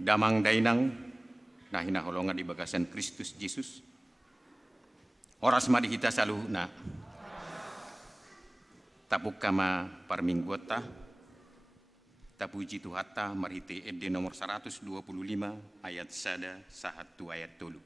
Damang dainang nahina holongan di bagasan Kristus Yesus. Oras madi kita saluhna. Tapuk kama parminggota. Tapuji Tuhata marhite ed nomor 125 ayat sada sahat tu ayat tolu.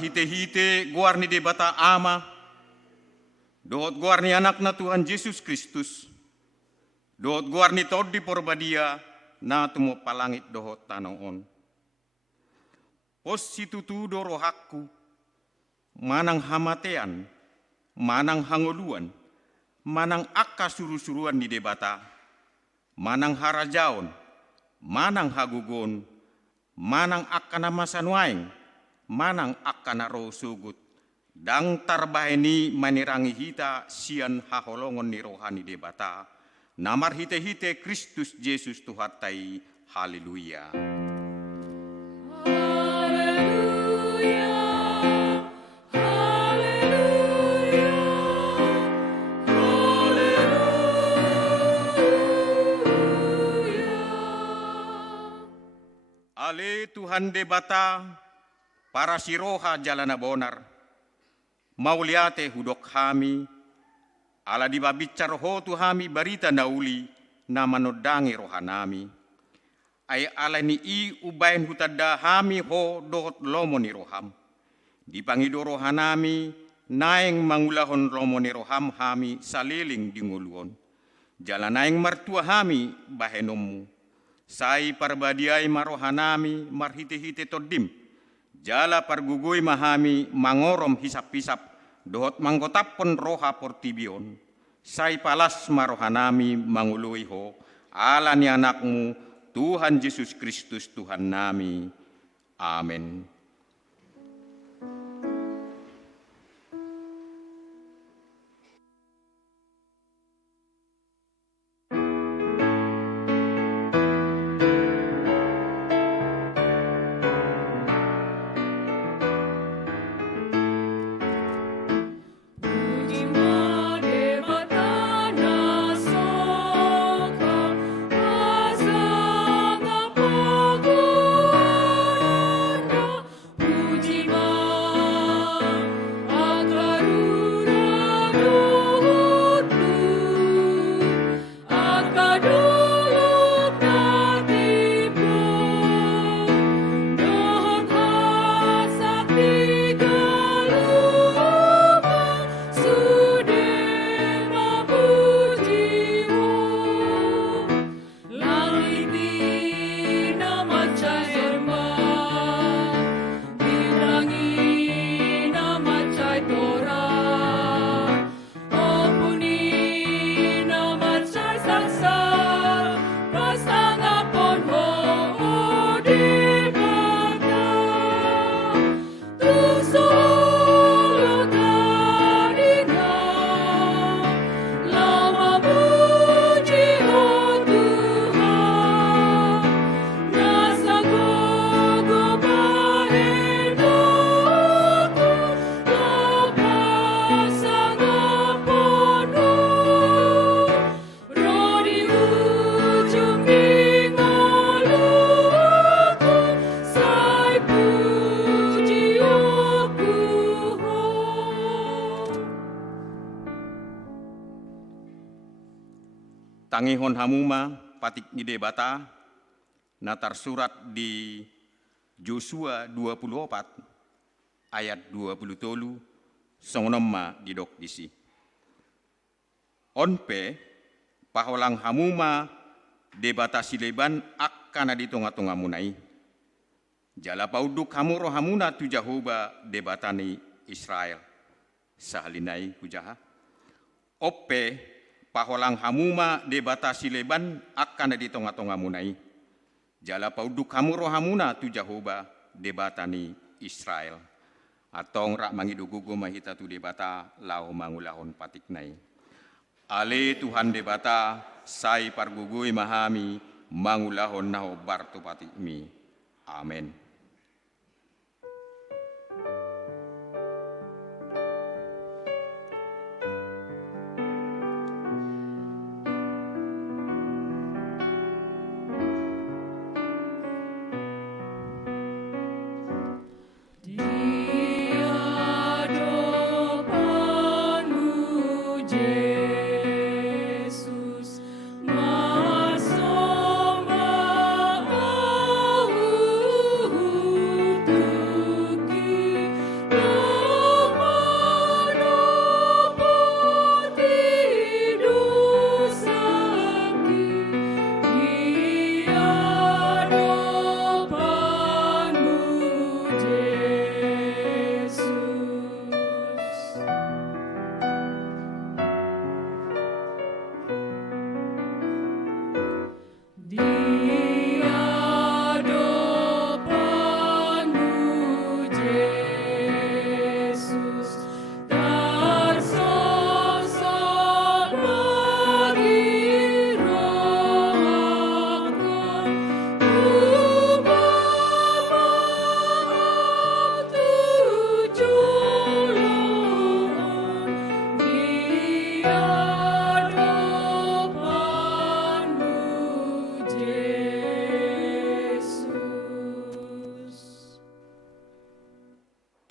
marhite-hite guarni debata ama, dohot guarni anakna Tuhan Yesus Kristus, dohot guarni todi porbadia, na tumo palangit dohot tanoon. Pos situtudo rohakku, manang hamatean, manang hangoluan, manang akka suru-suruan di debata, manang harajaon, manang hagugon, manang akka namasanuaing, manang akka naro sugut, dang tarbaheni manirangi hita sian haholongon ni rohani debata, namar hite-hite Kristus Yesus Tuhatai, haleluya. Ale Tuhan debata, para siroha jalana bonar, mauliate hudok hami, ala dibabicar hotu hami barita nauli, na manodangi rohanami. Ay ala ni i ubain hutada hami ho dohot lomo ni roham. Dipangido rohanami, naeng mangulahon lomo ni roham hami saliling dinguluon. Jalanaeng martua hami bahenomu. Sai parbadiai marohanami marhite-hite todim. Jala pargugui mahami mangorom hisap-hisap dohot manggotapon roha portibion. Sai palas marohanami mangului ho ala ni anakmu Tuhan Yesus Kristus Tuhan nami. Amin. Tangihon hamuma patik ni debata natar surat di Yosua 24 ayat 27 songonomma didok disi. Onpe paholang hamuma debata sileban akkana di tonga-tonga munai. Jala pauduk hamuro hamuna tu Jahoba debatani Israel. Sahalinai hujaha. Ope paholang hamuma debata sileban akan di tonga-tonga munai. Jala pauduk hamuro hamuna tu Jahoba debatani Israel. Atong rak mangidugugo mahita tu debata lau mangulahon patiknai. Ale Tuhan debata sai pargugui mahami mangulahon naho bartu patikmi. Amin.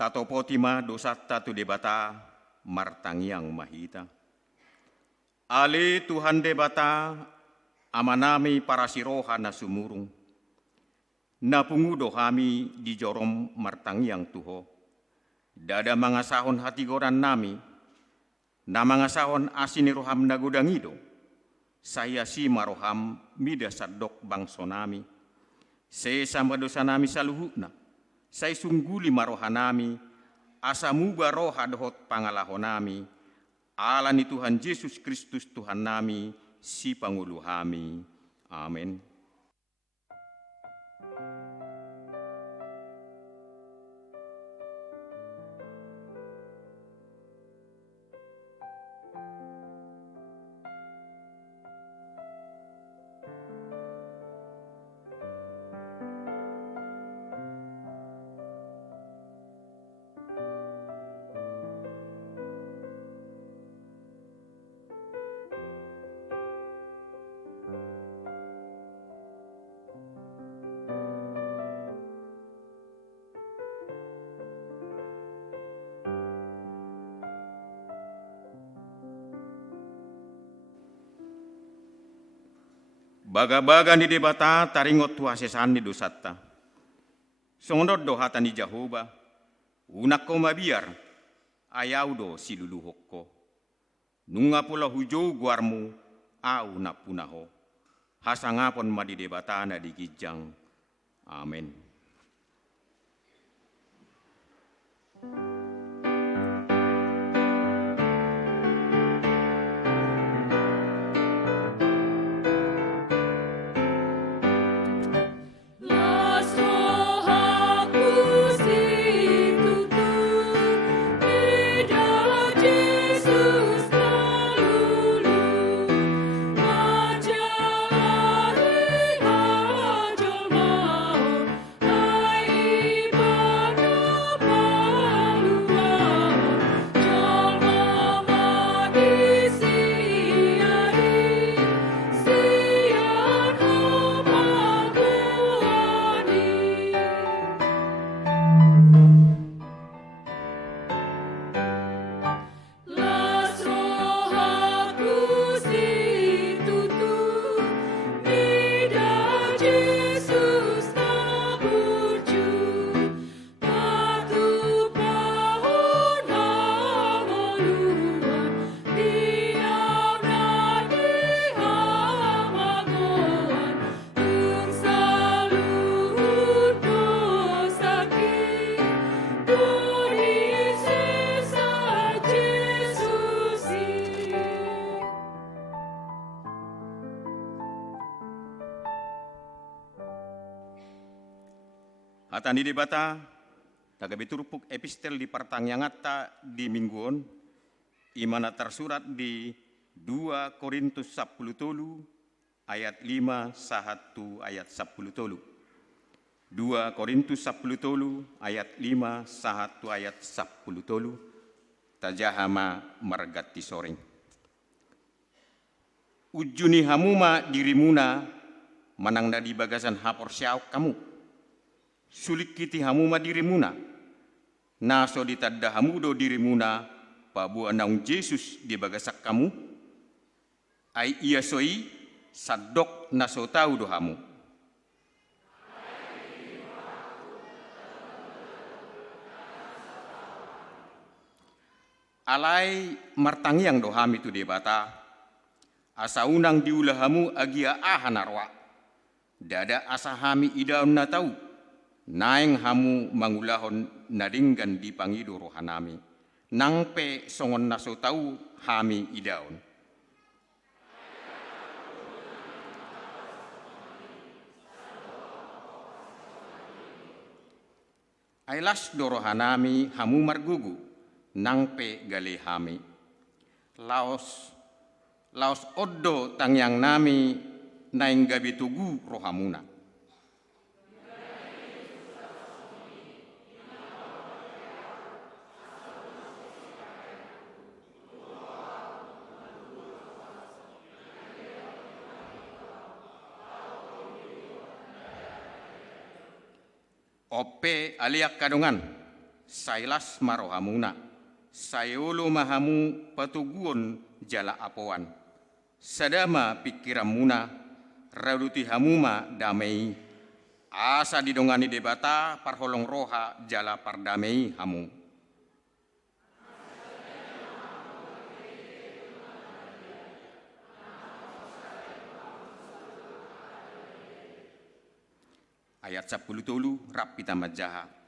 Tato potima dosata tu debata martangiang mahita. Ale Tuhan debata amanami para siroha na sumurung. Napungudo kami di jorom martangiang tuho. Dada mga sahon hatigoran nami, na mga sahon asiniroham na gudangido. Saya si maroham mida sadok bangso nami. Saya sama dosa nami saluhukna. Saya sungguli marohanami, asamu baroha dohot pangalahon nami, ala ni Tuhan Yesus Kristus Tuhan nami, si Pangulo kami. Amen. Baga-baga ni debata taringot tuhasesan ni dosatta. Songondod do hata ni Jehovah, unak ko mabiar, ayaw do siluluhok ko. Nunga pula hujau guarmu, au na punaho. Hasangapon madidebata na digijang. Amen. Hatani debata, tagabiturupuk epistel di partangyangata di mingguon, imana tersurat di 2 Korintus 10 ayat 5 1 ayat 10 2 Korintus 10 ayat 5 1 ayat 10 tajahama margati soring. Ujuni hamuma dirimuna manang na di bagasan hapor siaok kamu. Sulik kiti hamuma dirimuna, naso ditadda hamudo dirimuna, pabuan naung Yesus di bagasak kamu, ay iya soi sadok naso tau do hamu. Alay martangiang do hami tu debata, asa unang diulahamu agia ahanarwa, dada asa hami idaun na tau, naeng hamu mangulahon naringgan di pangido rohanami. Nang pe songon naso tau hami idaon. Ailas do rohanami hamu margugu. Nang pe gali hami. Laos oddo tangyang nami naeng gabi tugu rohamuna. Ope aliak kadongan, sailas marohamuna, sayolo mahamu patuguon jala apoan. Sadama pikiramuna, raduti hamuma damai, asa didongani debata parholong roha jala pardamai hamu. Ayat 10 Rapita Majaha.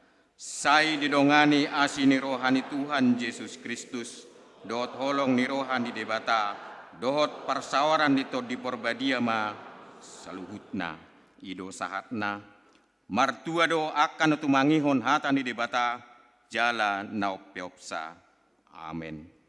Sai didongani asini rohani Tuhan Yesus Kristus, dohot holong ni rohani debata, dohot parsawaran dito di porbadia ma saluhutna, ido sahatna, martua do akan tumangihon hata ni debata, jala naopeopsa. Amin.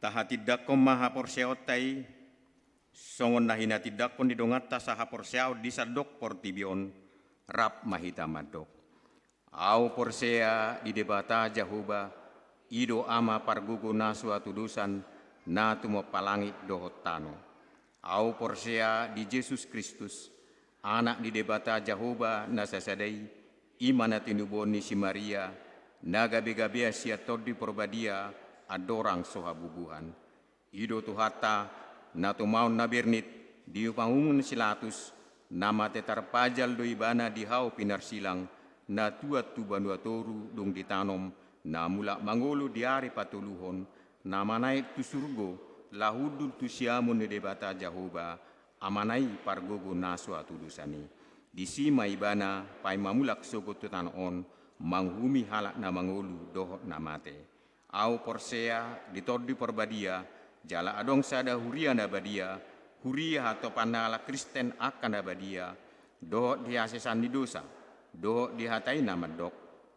Tahatidak ko maha porseotai, songon nahina tidak kon didongatta saha porseao disadok portibion, rap mahita madok. Au porsea di debata jahuba, ido ama pargugu nasu atudusan, na tumo palangit dohotano. Au porsea di Yesus Kristus, anak di debata jahuba nasasadai, imana tinuboni si Maria, naga begabea sia todi porbadia, adorang sohabubuhan. Ido tuhata, na tumaun nabirnit, di upangumun silatus, nama tetar pajal doibana di hau pinar silang, na tuat tu banua toru dong ditanom, na mula mangolo diari patuluhon, na manai tu surgo, lahudul tu siamun ni debata Jahoba, amanai pargogo naso atudusani. Di sima ibana, pai mamulak sogo tu tanon, manghumi halak na mangolu dohot na mate. Au porsea ditordi porbadia, jala adong sada huria na badia, huria atau panala Kristen akan na badia, dohot diasesan di dosa, dohot dihatai nama dok,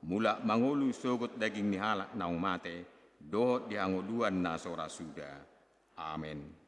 mula mangolu sogot daging nihalak naung mate, dohot dihangoluan na sora suda. Amin.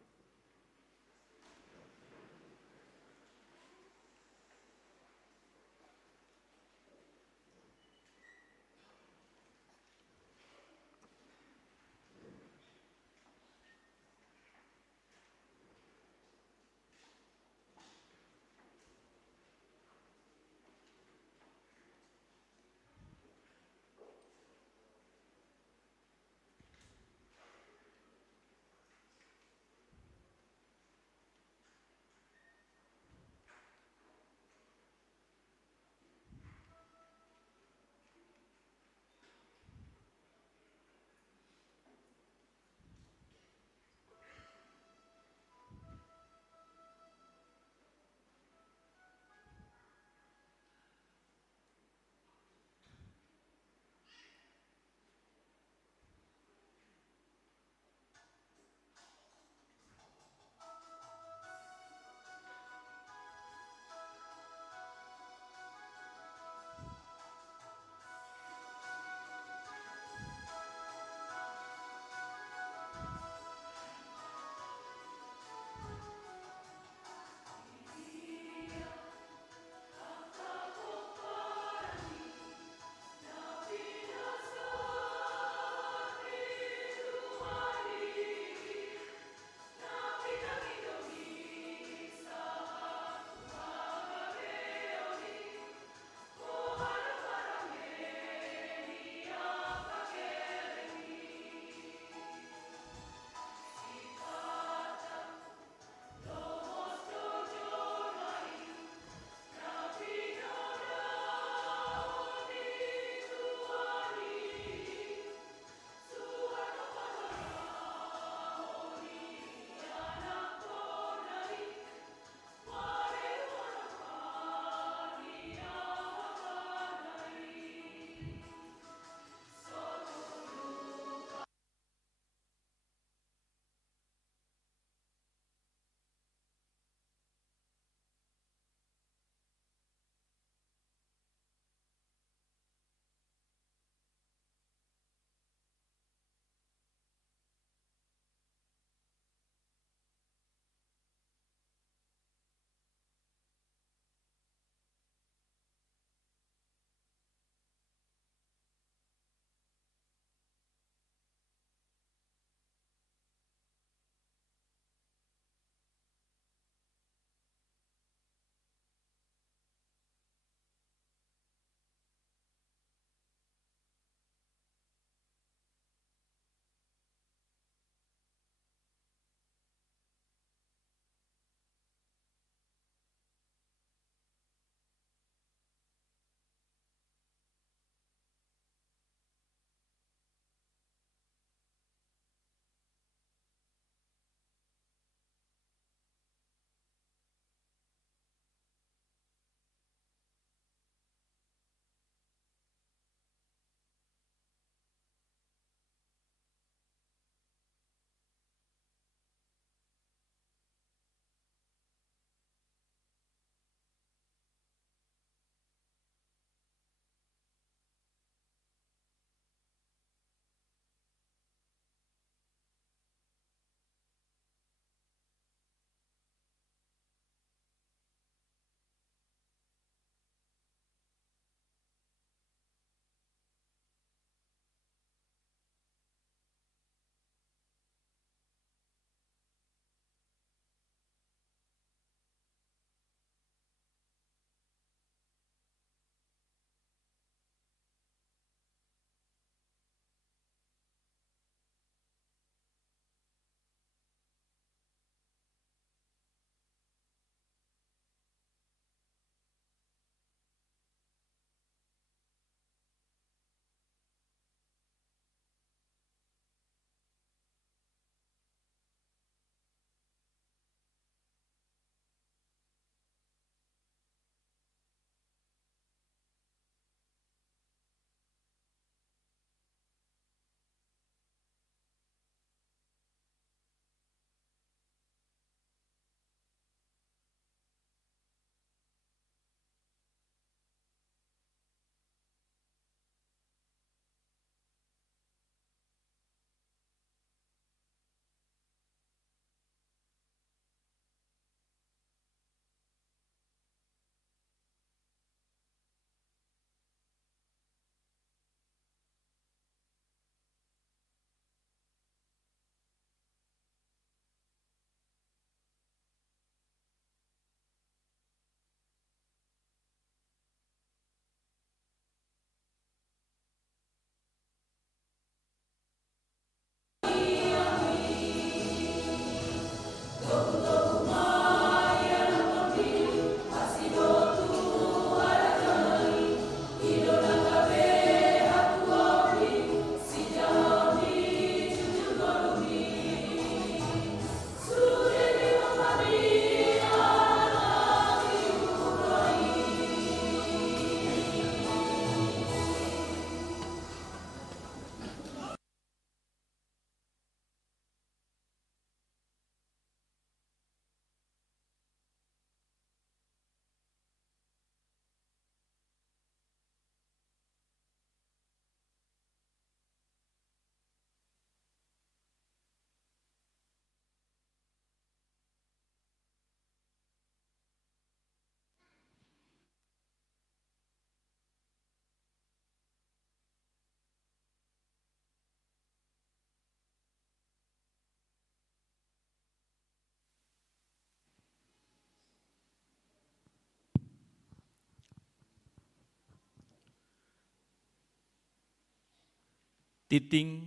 titing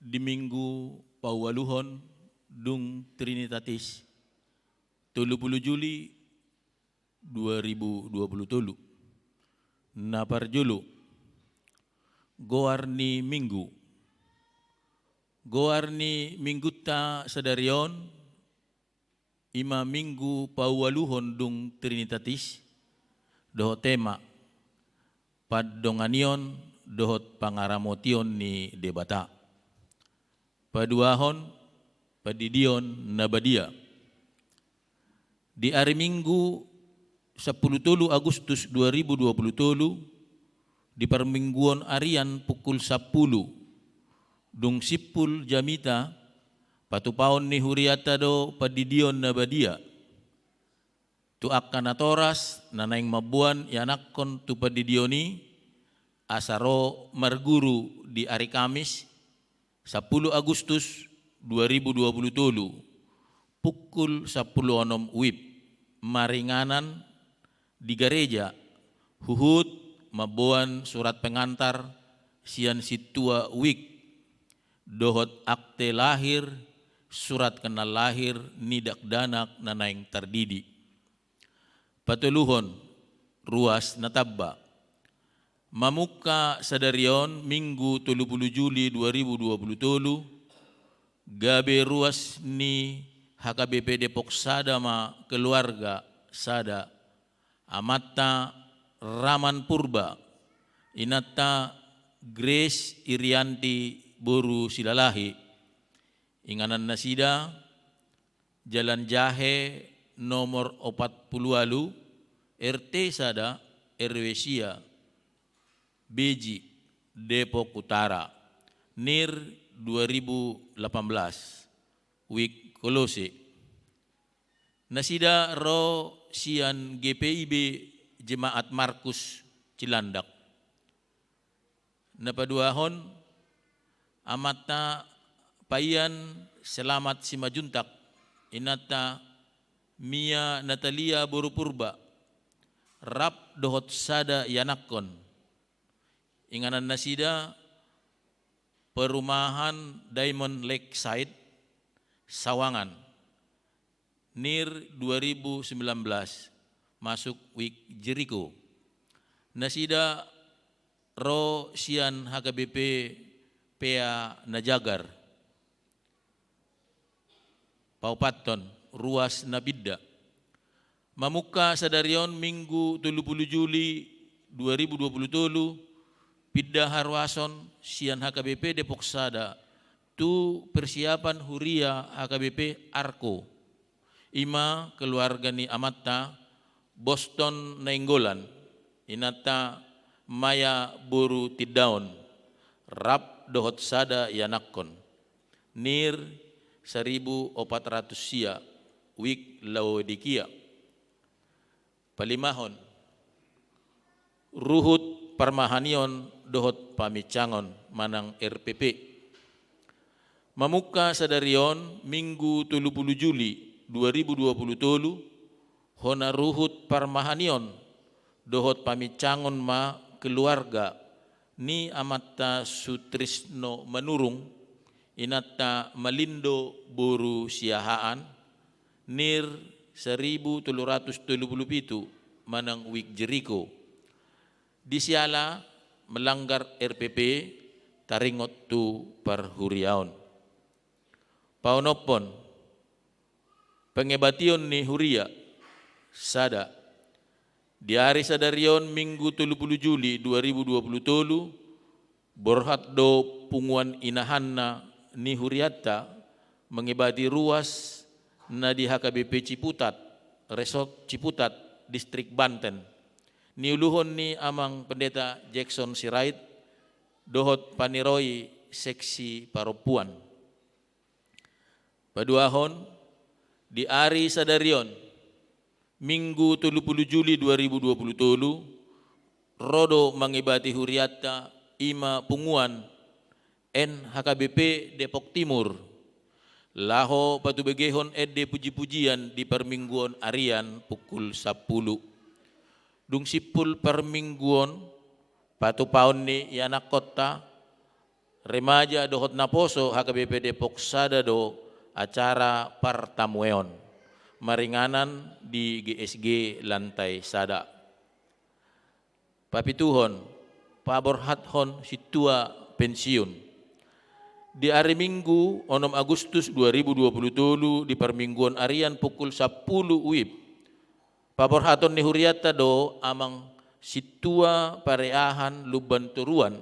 di minggu pawaluhon dung Trinitatis 30 Juli 2023 na parjulu goarni minggu ta sadarion ima minggu pawaluhon dung Trinitatis doho tema paddonganion dohot pangaramotion ni debata paduahon padidion nabadia di hari Minggu 10 Agustus 2023 di permingguan arian pukul 10 dung sipul jamita patupaon ni huriata do padidion nabadia tu akan atoras nanaing mabuan yanakon tu padidioni asaro marguru di hari Kamis 10 Agustus 2023 pukul 10 WIB maringanan di gereja huhut mabuan surat pengantar sian situa wik dohot akte lahir surat kenal lahir nidak danak nanaing tardidi patuluhon ruas natabba mamuka sadarion Minggu 30 Juli 2023 gabe ruas ni HKBP Depok Sada ma keluarga Sada amatta Raman Purba inata Grace Irianti Boru Silalahi inganan nasida Jalan Jahe nomor 40 RT Sada RW Sia Beji Depok Utara NIR 2018 Wik Kolose nasida ro sian GPIB Jemaat Markus Cilandak napaduahon amata payan selamat simajuntak inata Mia Natalia Borupurba rap dohot sada yanakon inganan nasida perumahan Diamond Lakeside Sawangan NIR 2019 masuk Wik Jericho nasida ro sian HKBP Pea Najagar Paupaton ruas Nabidda mamuka sadarion Minggu 30 Juli 2023 Pidda Harwason sian HKBP Depok Sada tu persiapan huria HKBP Arko ima keluarga ni amatta Boston Nainggolan inata Maya Boru Tidaon rap dohot sada yanakon NIR 1400 sia Wik Laodikia palimahon ruhut parmahanion dohot pamicangon manang RPP mamuka sadarion Minggu 30 Juli 2023 hona ruhut parmahanion dohot pamicangon ma keluarga ni amatta Sutrisno Manurung inata Malindo Boru Siahaan NIR 1377 manang Wik Jericho disiala melanggar RPP taringot tu parhuriaon paunopon pengebation ni huria sada di hari sadarion Minggu 30 Juli 2023 borhat do punguan inahanna ni huriata mengebati ruas na di HKBP Ciputat Resort Ciputat Distrik Banten niuluhon ni amang pendeta Jackson Sirait dohot paniroi seksi paropuan paduahon di hari sadarion Minggu 30 Juli 2023 rodo mangibati huriata ima punguan NHKBP Depok Timur laho patubegehon ede puji-pujian di permingguan arian pukul 10 dung sipul permingguan patu paon ni yanak kota remaja dohot naposo HKBP Depok Sada do acara partamueon maringanan di GSG lantai Sada. Papituhon paborhathon situa pensiun di hari Minggu 6 Agustus 2023 di permingguan arian pukul 10 WIB paborhathon ni huriata do amang situa pareahan luban turuan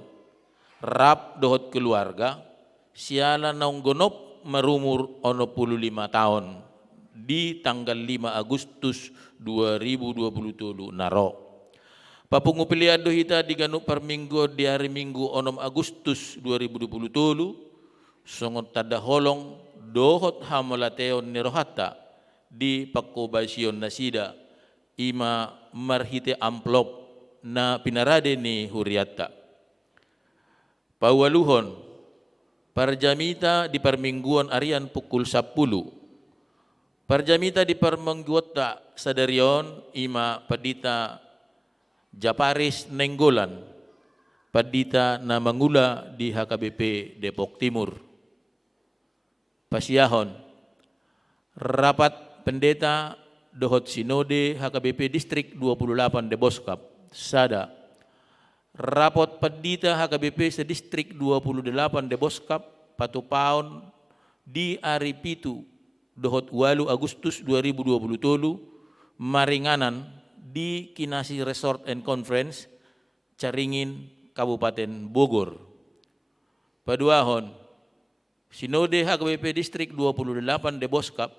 rap dohot keluarga siala naunggonop merumur 15 tahun di tanggal 5 Agustus 2023 naro. Papungupiliado hita di ganuk perminggu di hari Minggu 6 Agustus 2023 songot tada holong dohot hamolateon nirohata di pakobasion nasida ima marhite amplop na pinarade ni huriata. Pawaluhon parjamita di permingguan arian pukul 10. Parjamita di permingguota sadarion ima padita Japaris Nenggolan padita na mangula di HKBP Depok Timur. Pasiyahon rapat pendeta dohot sinode HKBP Distrik 28 Deboskap Sada. Rapot padita HKBP sedistrik 28 Deboskap patupaon di hari Pitu dohot 8 Agustus 2023 maringanan di Kinasi Resort and Conference Caringin Kabupaten Bogor. Paduahon sinode HKBP Distrik 28 Deboskap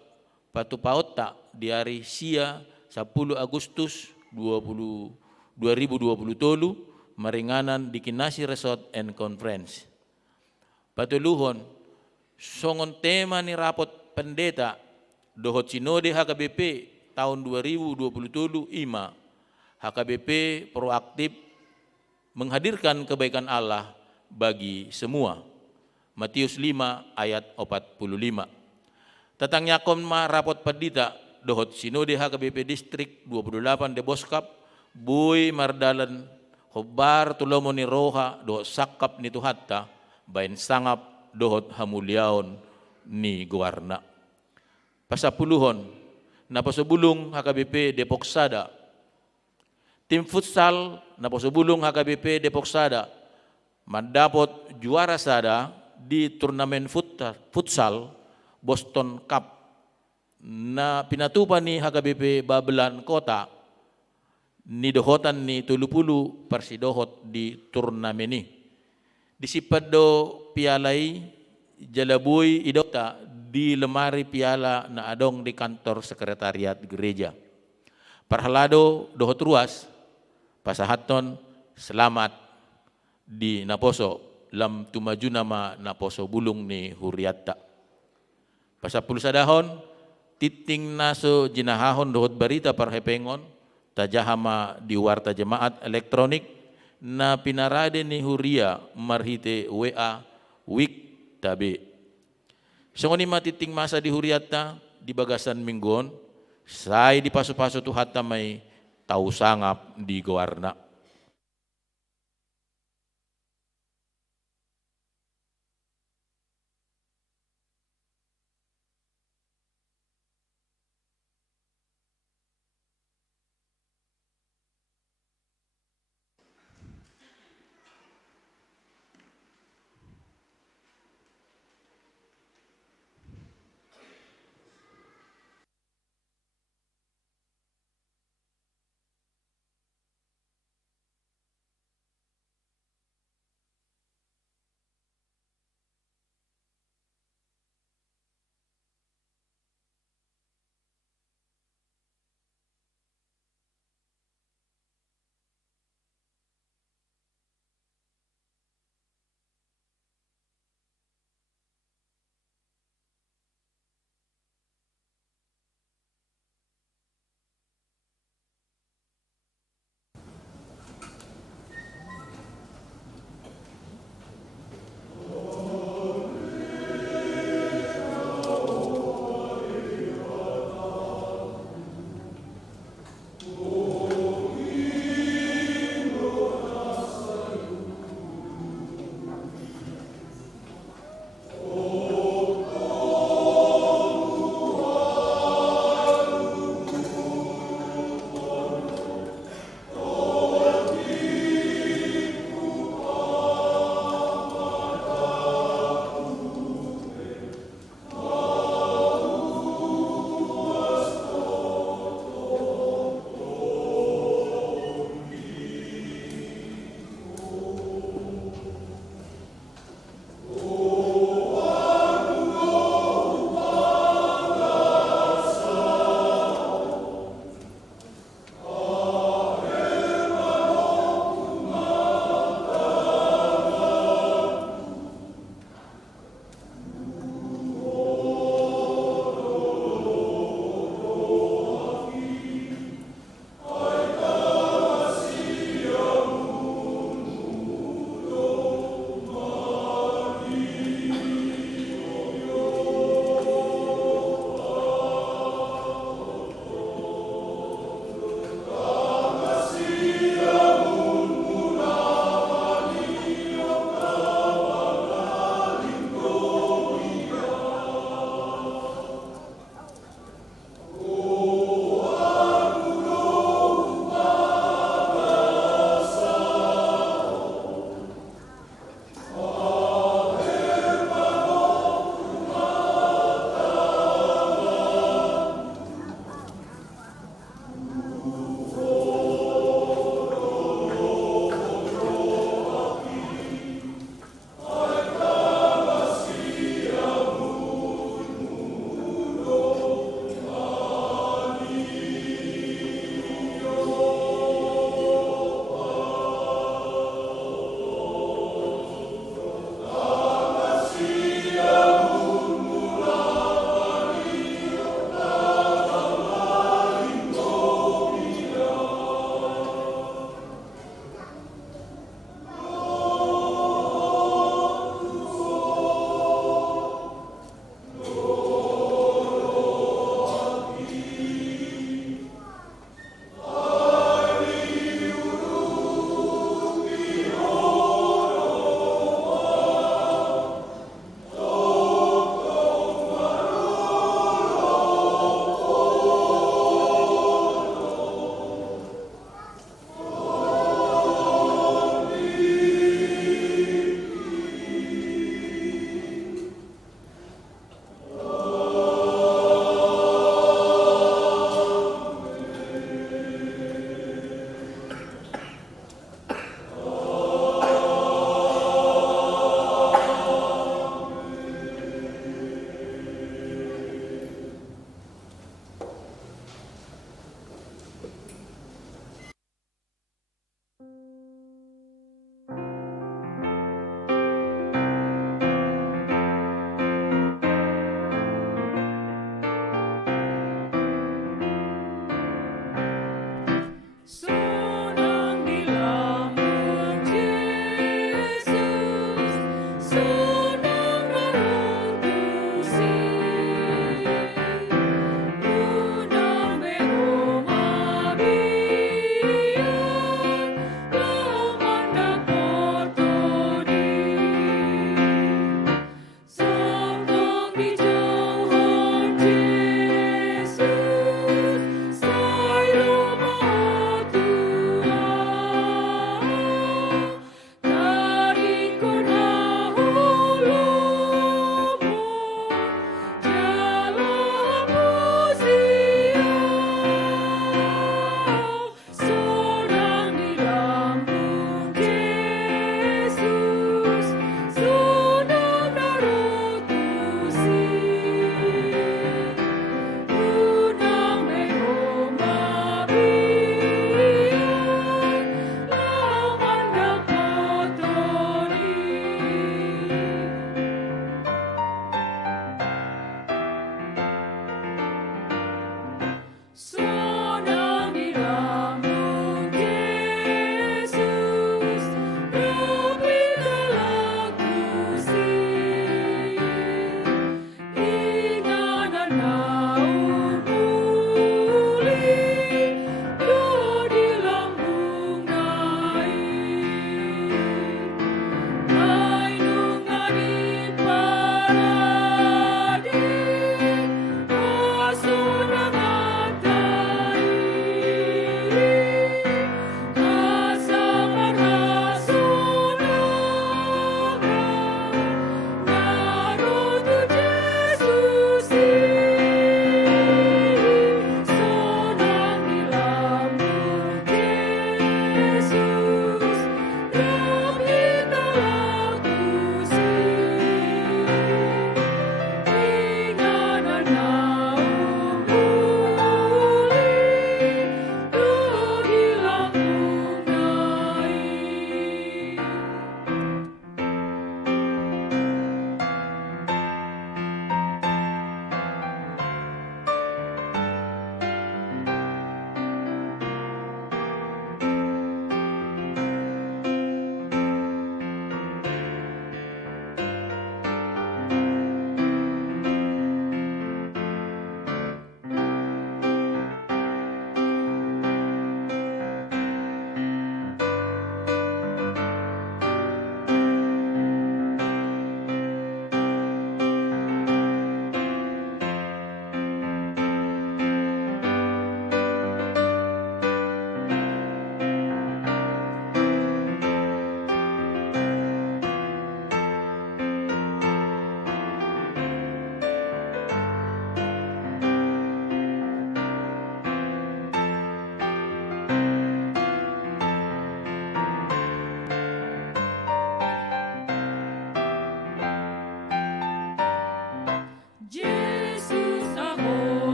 patupaota di hari Sia 10 Agustus 2023 maringanan di Kinasi Resort and Conference. Patuluhon songon tema ni rapot pendeta dohot sinode HKBP tahun 2023 ima HKBP proaktif menghadirkan kebaikan Allah bagi semua. Matius 5 ayat 45. Tatangnya konma rapot pendeta dohot sinode HKBP Distrik 28 Deboskap Boy Mardalan Hobar tulomo ni roha dohot sakap ni tuhatta bain sangap dohot hamuliaon ni guwarna. Pasapuluhon napasobulong HKBP Depok Sada. Tim futsal napasobulong HKBP Depok Sada mandapot juara sada di turnamen futsal Boston Cup na pinatupan ni HKBP Babelan Kota ni dohotan ni 30 persidohot di turnamen ni. Disipad do pialai jalaboy idota di lemari piala na adong di kantor sekretariat gereja. Parhalado dohot ruas pasahaton selamat di naposo lam tumaju nama naposo bulung ni huriata. Pasapul sadahon titing naso jinahahon dohot barita parhepengon tajahama di warta jemaat elektronik na pinarade ni huria marhite WA wik tabe. Songoni matiting masa di huriata di bagasan minggon, say di paso-paso tu hatta may tau sangap di gowarna.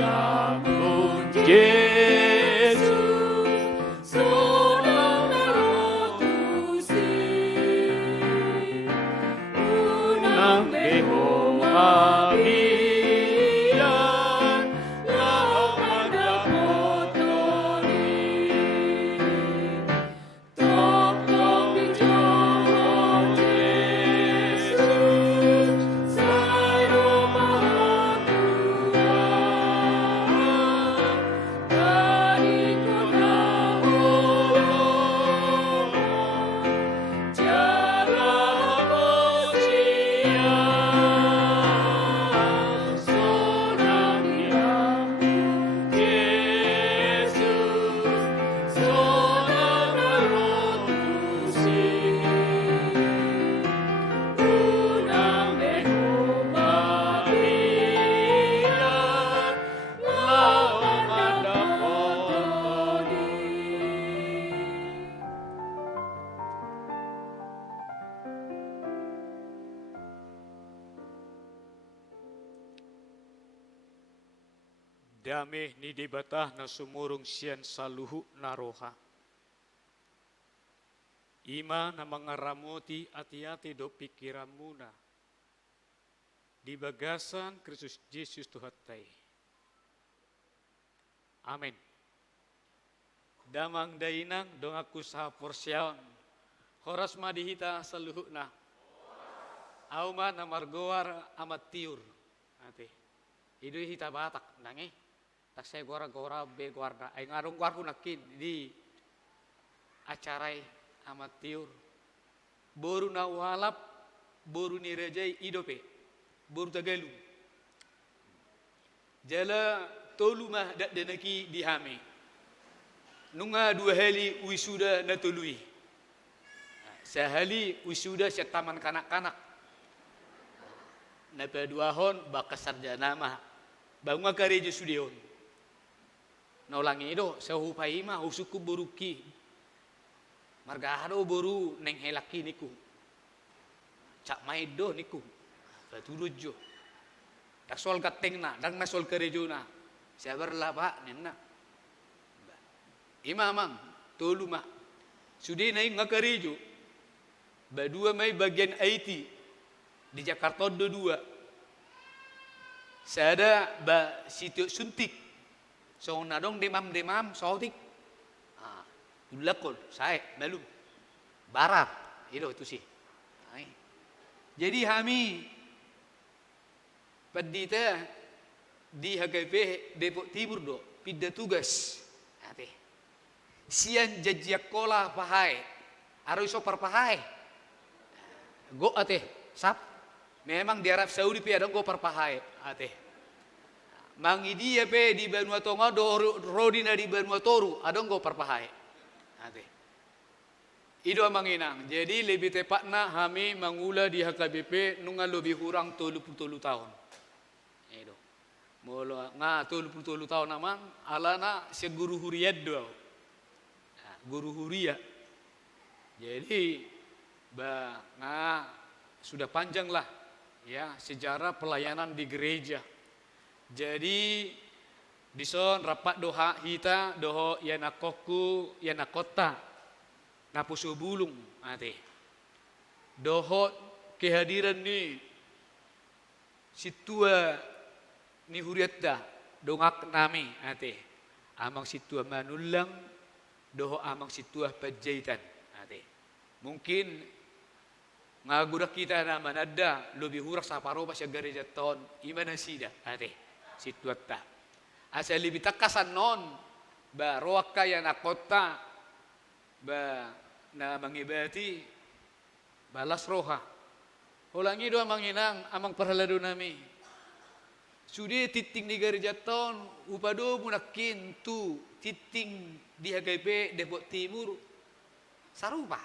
ampun Yesus, sudah memutusi unang behomabian lawan dapotoni tokong bicara Yesus sayo mahatuan dari kota ulung jalan posian sonang diampun Yesus sonang memutusi unang behomabian lawan dapotoni. Dameh ni dibatah na sumurong siyan sa luhu na roha. Ima na mga ramoti ati-ati do pikiran muna. Di bagasan Kristus Yesus Tuhatay. Amen. Damang dainang dong aku sa porsyaon. Horas madihita sa luhu na. Auma na margoar amat tiur. Ate. Idoy hita batak nangi. Tak saya gora-gora be guarda. Ay ngarong guarku nakin di acarai amat tiur. Boru na walap, boru ni rajai idope. Boru tagalu. Jala tolu mah dak denaki dihame. Nunga 2 hali wisuda na tului. Sehali wisuda sa taman kanak-kanak. Na paduahon baka sarjana mah. Bangun karejo sudion. Naulangi do sa hupai mah usuku buruki. Margahado boru neng helaki niku. Cak maido niku. Batulujo. Dak sol gateng na, dak na sol karejo na. Sabar lah pak nenna. Imamang tolu mah. Sudi naik ngakarejo. Badua mai bagian IT di Jakarta do 2. Sada ba sitio suntik. So nadong demam sautik. Ah, ulakol saya belum. Barat itu sih. Ay. Jadi kami pedita di HKP Depok Timur do pidda tugas. Ate. Sian jajak kola pahai. Aro iso perpahai. Go ate sap. Memang di Arab Saudi pi ada go perpahai ate. Mangi dia pe di Banua Tonga do rodina di Banua Toru adong go perpahai. Ate. Ido manginang. Jadi lebih tepatna kami mangula di HKBP nunga lebih kurang 30 tahun. Ido. Mula nga 30 tahun namang alana si guru huriyat do. Nah, guru huria. Jadi nga sudah panjang lah ya sejarah pelayanan di gereja. Jadi dison rapat doha hita doho yanakoku yanakota napuso bulung ate. Doho kehadiran ni situa ni huriatta dongak nami ate. Amang situa manulang doho amang situa pajaitan ate. Mungkin ngagudak kita na manada lebih hurak sa paroba sa gereja ton imana sida ate. Situata asal lebih takasan non ba roaka ya nakota ba na mangibati balas roha ulangi doa manginang amang perhalado nami sudi titing di gereja ton upado munakin tu titing di HKP Depok Timur sarupa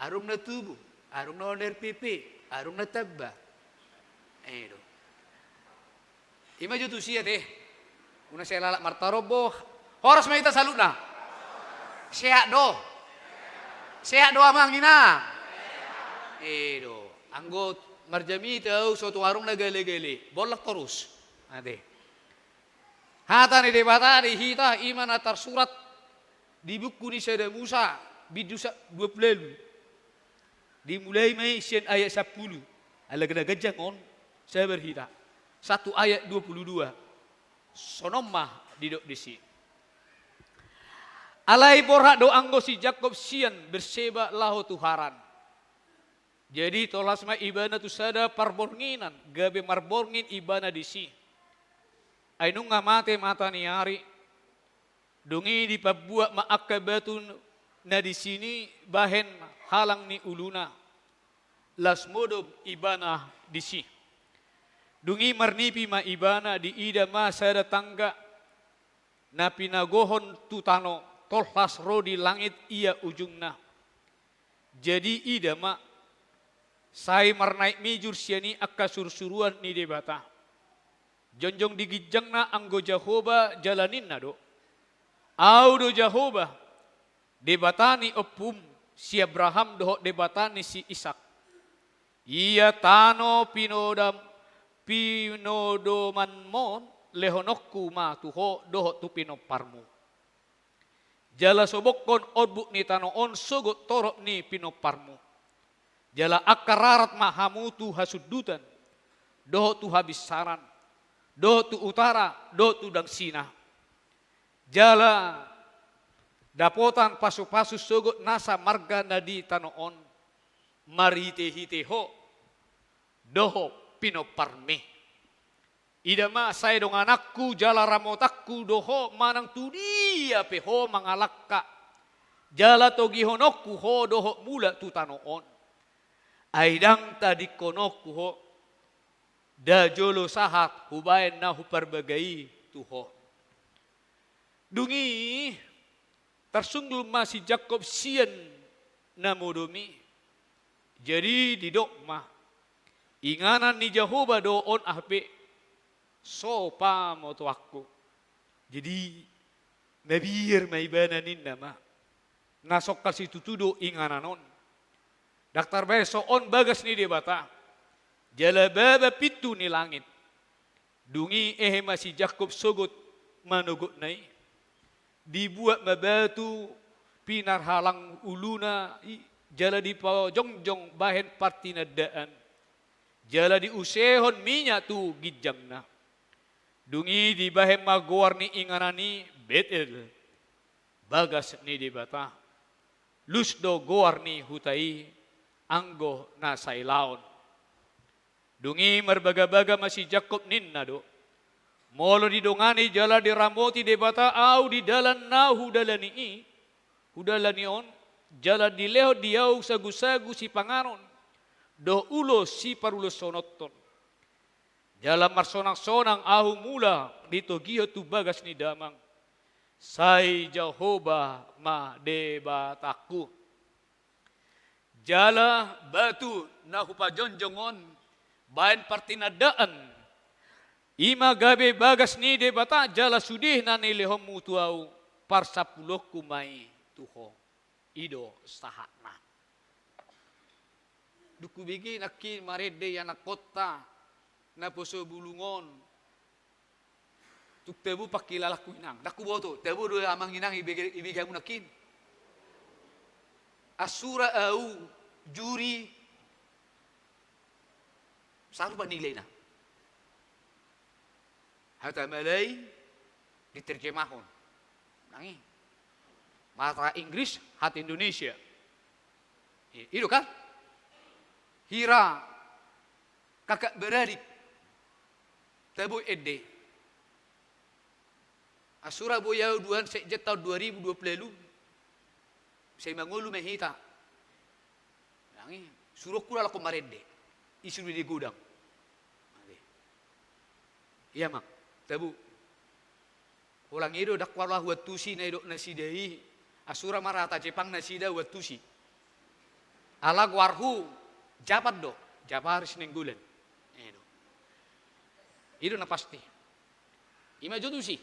arum na tubuh arum na RPP arum na tabba do. Ima jutu siya teh. Una saya lalak martarobo. Horas may ita salud na. Sehat do. Sehat do amang ina. Do. Anggot marjami tahu suatu warung na gale-gale. Bolak terus. Nanti. Hata ni debata di hita iman atar surat di buku ni Sayyidina Musa bidusa 20. Dimulai mai sian ayat 10. Ala kena gajang on saya berhita. 1 ayat 22. Sonomah didok di sini. Alai borhak do anggo si Jakob sian berseba lahu tuharan. Jadi tolasma ibana tu sada parbornginan gabe marborngin ibana di si. Ainung ngamate mata ni hari. Dungi di pabuat maakabatun na di sini bahen halang ni uluna. Lasmodob ibana di si. Dungi marnipi ma ibana di ida ma sada tangga. Na pinagohon tutano. Tolhas ro di langit ia ujungna. Jadi ida ma sai marnaik mijur siani akka sursuruan ni debata. Jonjong digijangna anggo Jahoba jalanin nado. Au do Jahoba debatani opum si Abraham doho debatani si Ishak. Ia tano pinodoman mon lehonokku ma tuho doho tu pinoparmu. Jala sobokon odbuk ni tano on sogot torok ni pinoparmu. Jala akararat mahamutu hasudutan. Doho tu habis saran. Doho tu utara. Doho tu dangsina. Jala dapotan pasu-pasu sogot nasa marga nadi tano on. Marite-hite ho. Doho pinoparme. Idama saya dong anakku jala ramotakku doho manang tudia peho mangalakka. Jala togi honokku ho doho mula tu tanoon. Aidang tadi konokku ho. Da jolo sahat hubayan na huparbagai tuho. Dungi tersunggul masih Jakob sian namodomi. Jadi di dokma. Inganan ni Jahoba doon ahpe. Sopa moto aku. Jadi nabiyar maibananin nama. Nasok kasi tutudo ingananon. Daktar beso on bagas ni debata. Jala baba pitu ni langit. Dungi masih Jakob sogot manogot nai. Dibuat mabatu pinar halang uluna. Jala di jongjong bahen partinadaan. Jala di usehon minyak tu gijangna. Dungi di bahem magwar ni inganani Betel. Bagas ni dibata. Lusdo goar ni hutai. Anggo na sailaon. Dungi marbaga-baga masih Jakob ninna do. Molo di dongani jala di ramoti debata au di dalan na hudalani i. Hudalani on. Jala di leho diau sagu-sagu si pangaron. Do ulo si parulo sonoton. Jalan marsonang-sonang ahu mula dito giyo tu bagas ni damang. Sai Jahoba ma debataku. Jala batu na hupajonjongon bahan partinadaan. Ima gabe bagas ni debata jala sudih na nilehom mutuau parsapuluh kumai tuho. Ido sahakna. Duku bigi nakin marede anak kota. Na poso bulungon. Tuk tebu pakilala kuinang. Daku boto. Tebu do amang inang ibigay mo nakin. Asura au juri. Saro ba nilay na? Hata malay diterjemahon. Nangi. Mata Inggris hat Indonesia. Itu kan? Hira kakak beradik. Tabu ede. Asura boyau duan sejak tahun 2020 lalu. Saya mangulu mehita. Nangi suruh kula laku marende. Isu di gudang. Iya mak. Tabu. Ulang itu dakwarlah watusi na idok nasidai. Asura marata Jepang nasida watusi. Alag warhu japat do. Japat haris nenggulan. Itu na pasti. Ima jodoh sih.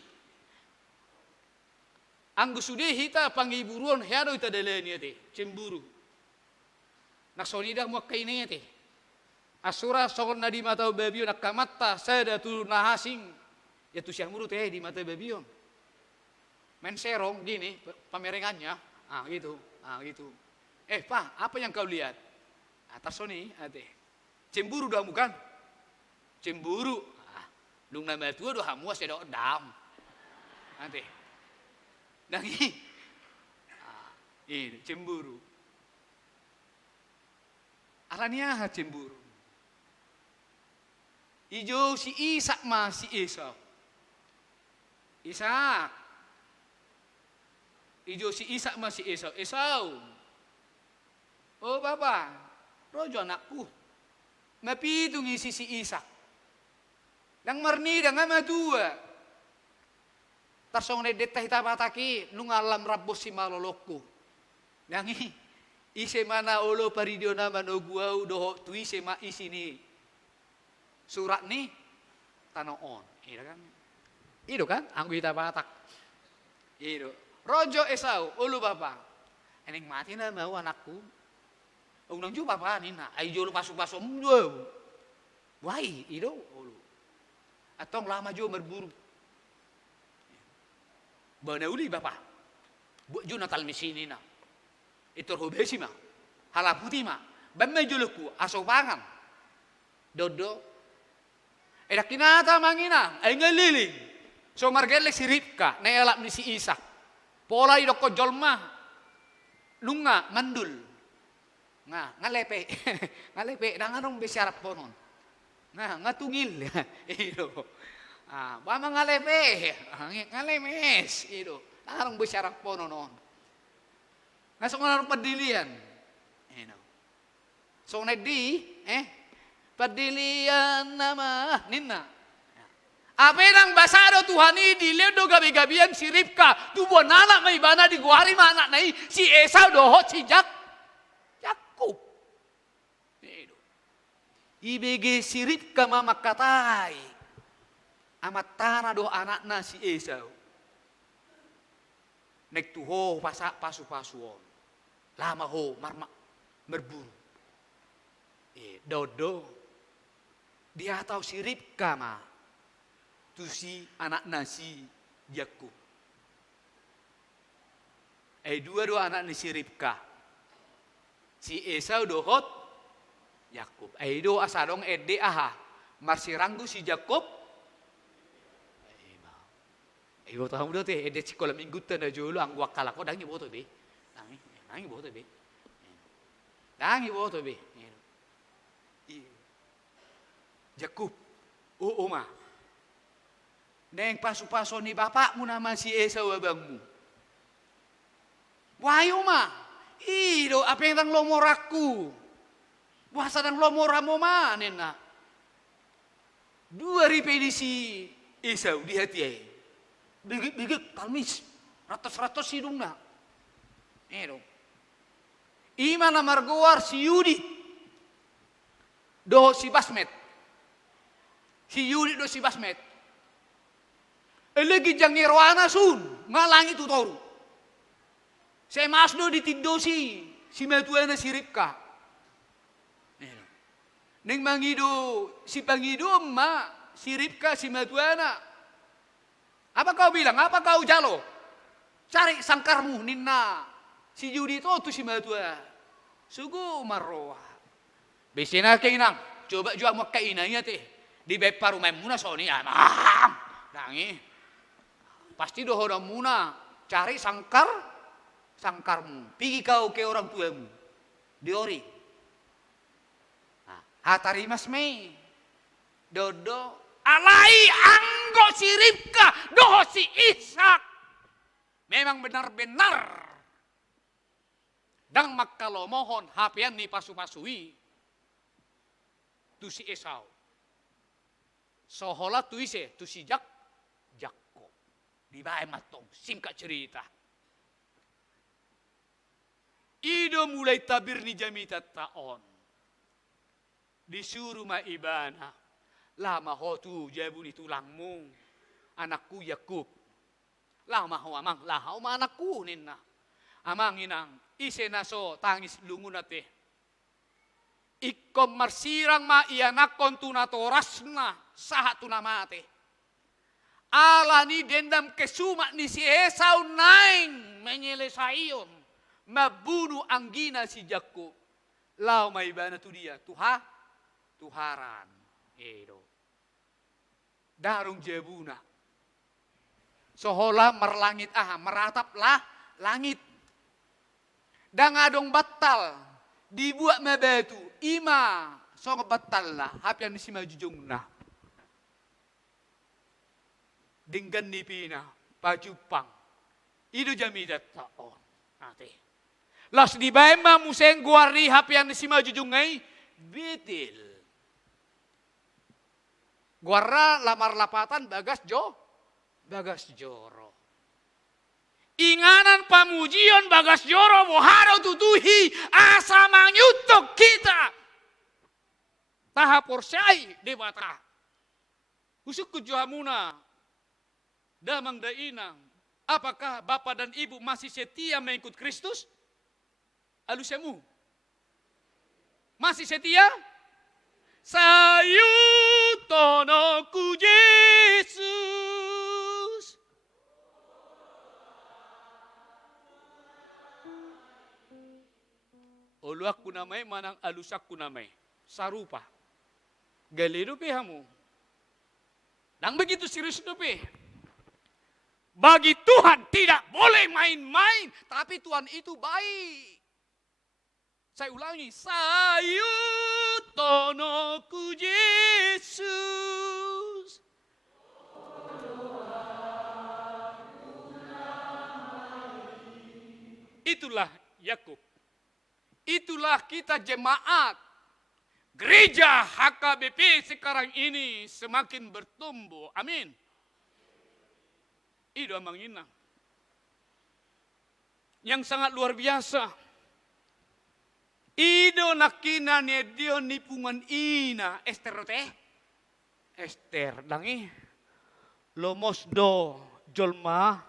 Anggo sudah hita panggiburuan hero ita dalenya te cemburu. Naksonida mo kainnya te. Asura sokon nadi matau babiyo nakamata sada tu nahasing Ya tu siang muru teh di mata babion. Main serong gini pamerengannya. Gitu. Gitu. Pak, apa yang kau lihat? Atas sini, ate. Cemburu dah bukan? Cemburu. Lung nama tua doh hamuas ya doh dam. Ate. Dangi. Ini cemburu. Alania cemburu. Ijo si Ishak ma si Esau. Ishak. Ijo si Ishak ma si Esau. Esau. Oh Bapak, rojo anakku. Napitung isi si Ishak. Nang marni dang ama tua. Tarsong ne detah hitabataki nung alam rabbos si malolokku. Nangi ise mana olo paridio nama no guau doho tu ise ma isi ni. Surat ni tanoon. Itu kan? Anggu hitabatak. Itu. Rojo Esau, ulu Bapak. Eneng mati na mau anakku. Unang ju Bapak nina. Ay jolo pasok-pasok. Wai, itu ulu. Atong lama jo berburu. Bana uli Bapak. Buat jo natal mesini na. Itu hobesi ma. Halaputi ma. Bame joloku aso pangan. Dodo. Edak kinata mangina. Ay ngaliling. So margelek si Ribka. Naelap ni si Ishak. Pola idok ko jolma. Lunga mandul. Ngalepe. Ngalepe. Nanganong besyarap ponon. Ngatungil. Itu. Bama ngalepe. Ngalemes. Itu. Nanganong besyarap ponon. Ngasok nganong padilian. Itu. So nedi. Padilian nama. Nina. Apa yang basado Tuhan ini diledo gabi-gabian si Ribka. Tu buat anak may bana di guari mana nai si Esau dohot si Yakub. Ibege si Ribka mama katai. Amat tanah do anak na si Esau. Nek tuho pasak pasu-pasuon. Lama ho marma berburu. Dodo. Dia tahu si Ribka mah. Tu si anak nasi Yakub. Dua anak nasi Ribka. Si Esau dohot Yakub. Do asadong ede aha. Marsiranggu si Yakub. Ibu tahu dah teh ede sekolah minggu tanda julu angguak kalako dangi boto be. Dangi boto be. Dangi boto be. Yakub. Oma. Neng pasu-pasu ni bapakmu nama si Esau abangmu. Wahyu mah. Ido apa yang tang lomor aku. Wasa tang lomor amo manen na. Dua ripedi si Esau di hati ay. Bigik kalmis. Ratus-ratus hidung na. Ido. Ima na margoar si Yudi. Do si Basmet. Si Yudi do si Basmet. Lagi jang nirwana sun, ngalangi tu toru. Saya masdo ditindo si matuana si Ribka. Neng mangido si pangido ma si Ribka si matuana. Apa kau bilang? Apa kau jalo? Cari sangkarmu ninna. Si Yudi itu tu si matuana. Sugu marroa. Besena keinang. Coba jual mau keinangnya teh. Di beparu memuna soni amam. Nangi. Pasti dohoda muna cari sangkarmu. Pergi kau ke orang tuamu. Diori. Hatari mas mei. Dodo. Alai anggo si Ribka. Doho si Ishak. Memang benar-benar. Dang makalo mohon hapian ni pasu-pasui. Tu si Esau. Sohola tu ise. Tu si Jakub. Di bae matong, singkat cerita. Ido mulai tabir ni jamita taon. Disuruh ma ibana. Lama ho tu jabuni tulangmu. Anakku Yakub. Lama ho amang, lahau ma anakku ninna. Amang inang, ise naso tangis lungun ate. Ikom marsirang ma ianakon tunatorasna sahat tunamate. Allah ni dendam kesumak ni si Esau naing menyelesaion. Mabunuh anggina si Yakub. Lau may bana tu dia. Tuharan. Edo. Darung jebuna. Sohola merlangit merataplah langit. Dan adong batal. Dibuat mabatu. Ima. So batal lah. Hapi yang si majujung na. Dengan nipina. Pajupang. Ido jamidat taon. Ate. Las di baima museng guari hapi yang si majujung ngay. Betil. Guara lamar lapatan bagas joro. Inganan pamujian bagas joro boharo tutuhi asa mangyutok kita. Taha porsai debata. Usuk kujuhamuna. Damang dainang. Apakah bapak dan ibu masih setia mengikut Kristus? Alusemu. Masih setia? Sayutonoku Yesus. Oluakku namai manang alusakku namai. Sarupa. Galido pehamu. Dan begitu serius dope. Bagi Tuhan tidak boleh main-main. Tapi Tuhan itu baik. Saya ulangi. Sayutonoku Yesus. Itulah Yakub. Itulah kita jemaat. Gereja HKBP sekarang ini semakin bertumbuh. Amin. Itu amang inang. Yang sangat luar biasa. Ido nakina dio nipungan ina. Esther teh. Esther dangi. Lomos do jolma.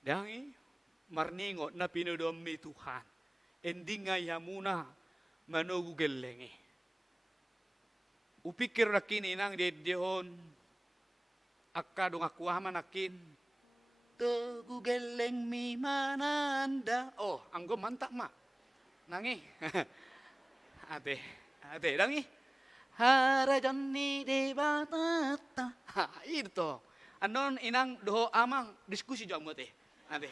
Dangi. Marningo na pinodom mi Tuhan. Endinga yamuna manogu gelengi. Upikir nakin inang dedehon. Akadong aku nakin. Tugu geleng mi mananda. Oh, anggo mantap mak. Nangi. Ate dangi. Harajani debatata. Itu. Anon inang doho amang diskusi jamu teh. Ate.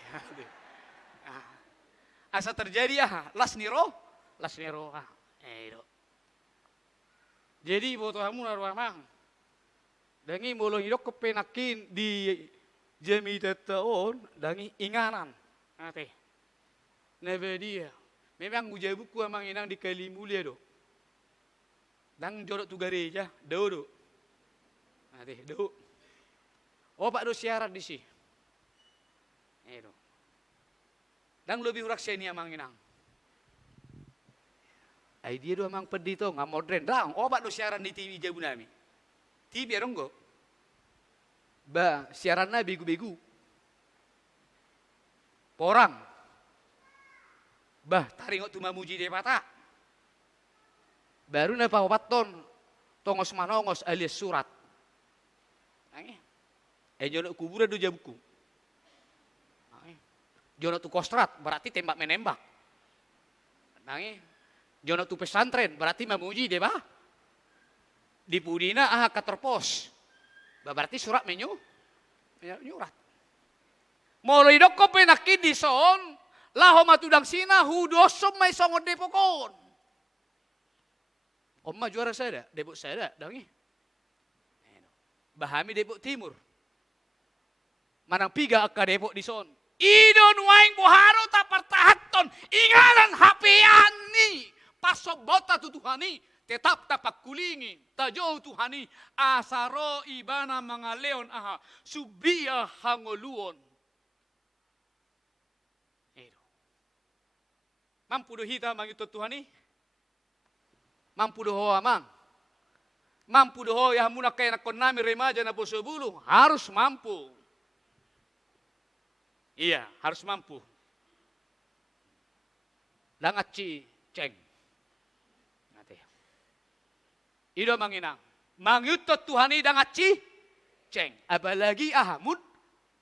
Asa terjadi las niro. Jadi boto hamu narwamang. Dangi molo hidok kepenakin di jemi tetaon dangi inganan. Ate. Nebe dia. Memang ujabu ku amang inang di kali mulia do. Dang jorok tu gereja, do. Ate, do. Oh pak do siarat di si. Do. Dang lebih urak seni amang inang. Ai dia do amang pedi to ngam modern. Dang, oh pak do siaran di TV jabu nami. TV ronggo. Ba, siaran na begu-begu. Porang. Bah, taringok tu mamuji debata. Baru na pawaton tongos manongos alias surat. Nangi. Jono kuburan do jabuku. Nangi. Jono tu kostrat berarti tembak menembak. Nangi. Jono tu pesantren berarti mamuji deba. Di pudina katerpos. Berarti surat menyurat. Mulai dok ko penakid di son. Laho matudang sina hudosom may songod depokon. Oma juara saya depok saya dangi. Bahami depok timur. Manang piga akka depok di son. Idon waing buharo tapartahaton. Ingalan hapean ni. Pasobota tutuhani. Tetap tapak kulingin. Tajo tuhani. Asaro ibana mga leon aha. Subia hangoluon. Mampu do hita mangito Tuhani? Mampu do ho amang? Mampu do ho ya muna kaya nakon nami remaja na po bulu? Harus mampu. Iya, harus mampu. Langaci ceng. Nate. Ido manginang. Mangyuto Tuhani dangaci ceng. Apalagi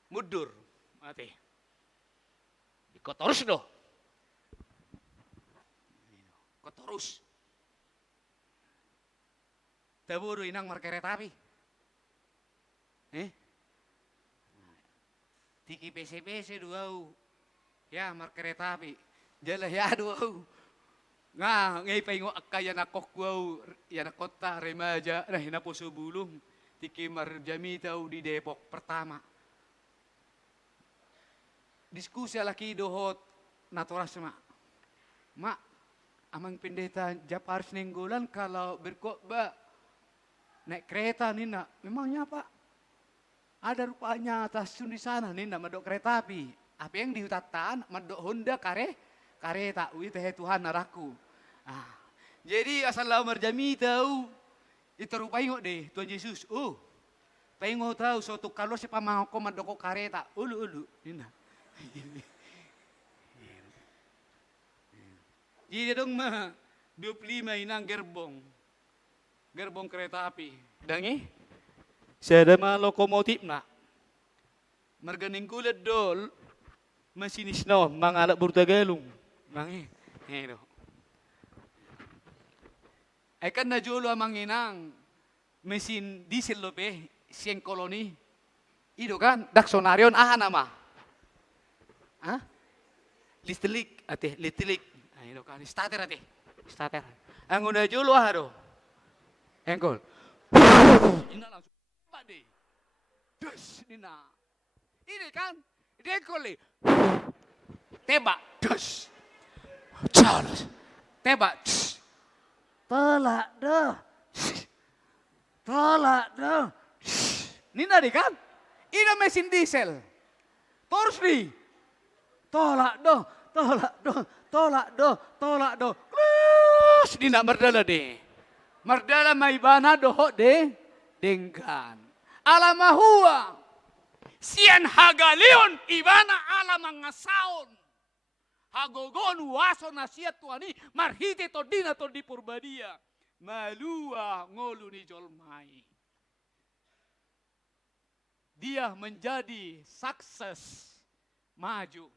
mudur. Mati. Ikut terus doh. Ikut terus. Taburu inang markereta api. Tiki PC duau. Ya markereta api. Jala ya duau. Nga ngay paingo kaya nakok guau. Ya nakota remaja. Nah hinapuso bulong. Tiki marjami tau di Depok pertama. Diskusi laki dohot naturas mak amang pendeta Japar Senenggolan kalau berkhotbah naik kereta nina memangnya pak ada rupanya atas di sana nina madok kereta api apa yang diutataan madok Honda kareta teh Tuhan naraku jadi asal lamar jami tahu itu rupanya deh Tuhan Yesus pengen tahu suatu kalau siapa mau madok kareta ulu nina. Jadi dong 25 inang gerbong kereta api. Dangi, saya ada lokomotif nak. Marganing kulit dol, masinis no, mangalak burtagalung. Dangi, hero. Akan najulo amang inang mesin diesel lope, siyeng koloni. Ido kan, daksonarion nama. Listrik. Ayo kan starter ate. Starter. Ang una julo haro. Engkol. Ina langsung pade. Dus nina. Ini kan dekole. Tembak. Dus. Charles. Tembak. Tolak dah. Nina di kan? Ini mesin diesel. Terus nih. Tolak doh. Klus, di nak merdala deh. Merdala maibana doho deh. Dengkan. Alamahua. Sian hagalion ibana alamang ngasaon. Hagogon waso nasiat tuani. Marhite to dina to di purbadia. Malua ngolu ni jolmai. Dia menjadi sukses. Maju.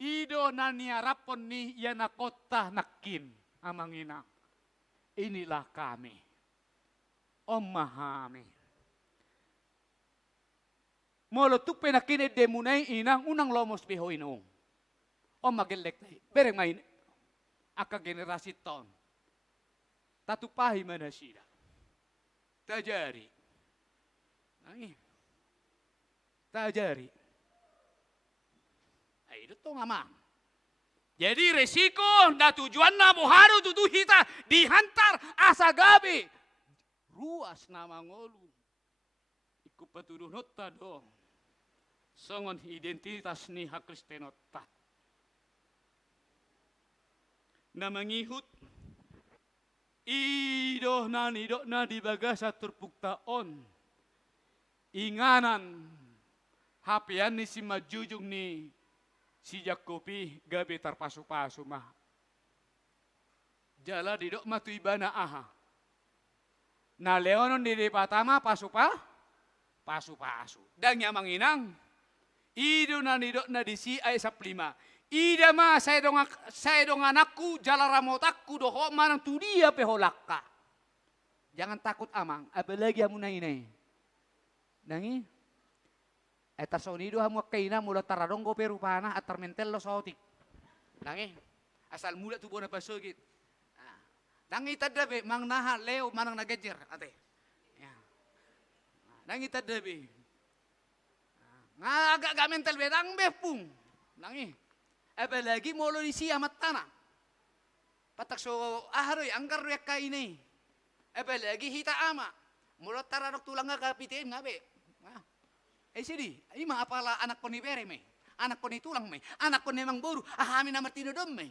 Ido nania rapon ni yana kota nakin amang ina. Inilah kami. Om mahami. Molo tu penakin demunay inang unang lomos beho inong. Om magelek tayo. Bereng main. Aka generasi ton. Tatupahi mana sila. Tajari. Tajari. Itu ngamang. Jadi resiko na tujuan na buharu tutu hita dihantar asa gabi. Ruas na mangolu. Iku patuduh nota dong. Songon identitas ni hakristenota. Na mangihut. Idoh na di bagasa terpuktaon. Inganan. Hapian ni si majujung ni si Jakobi gabi tarpasu-pasu mah. Jala didok matu ibana aha. Na leonon di patama pasu-pasu. Dan yang manginang. Ido na didok na di si ay saplima. Ida ma saya dong anakku jala ramotakku doho manang tu dia peholakka. Jangan takut amang. Apalagi amun na inay. Nangi. Eta sonido hamu kaina mula taradong go perupana atar mentel lo sautik. Nangi asal mula tu bona pasogit. Nangi tadabe mang naha leo manang nagejer ate. Ya. Nangi tadabe. Agak mentel bedang bepung. Nangi. Apalagi molo isi amat tanah. Patak so aharoy anggar yak kaini. Apalagi hita ama. Mula taradok tulang kapitin ngabe. Sidi, ima apala anak ko ni bere me, anak ko ni tulang me, anak ko ni mang boru, ahamin na martino dom me.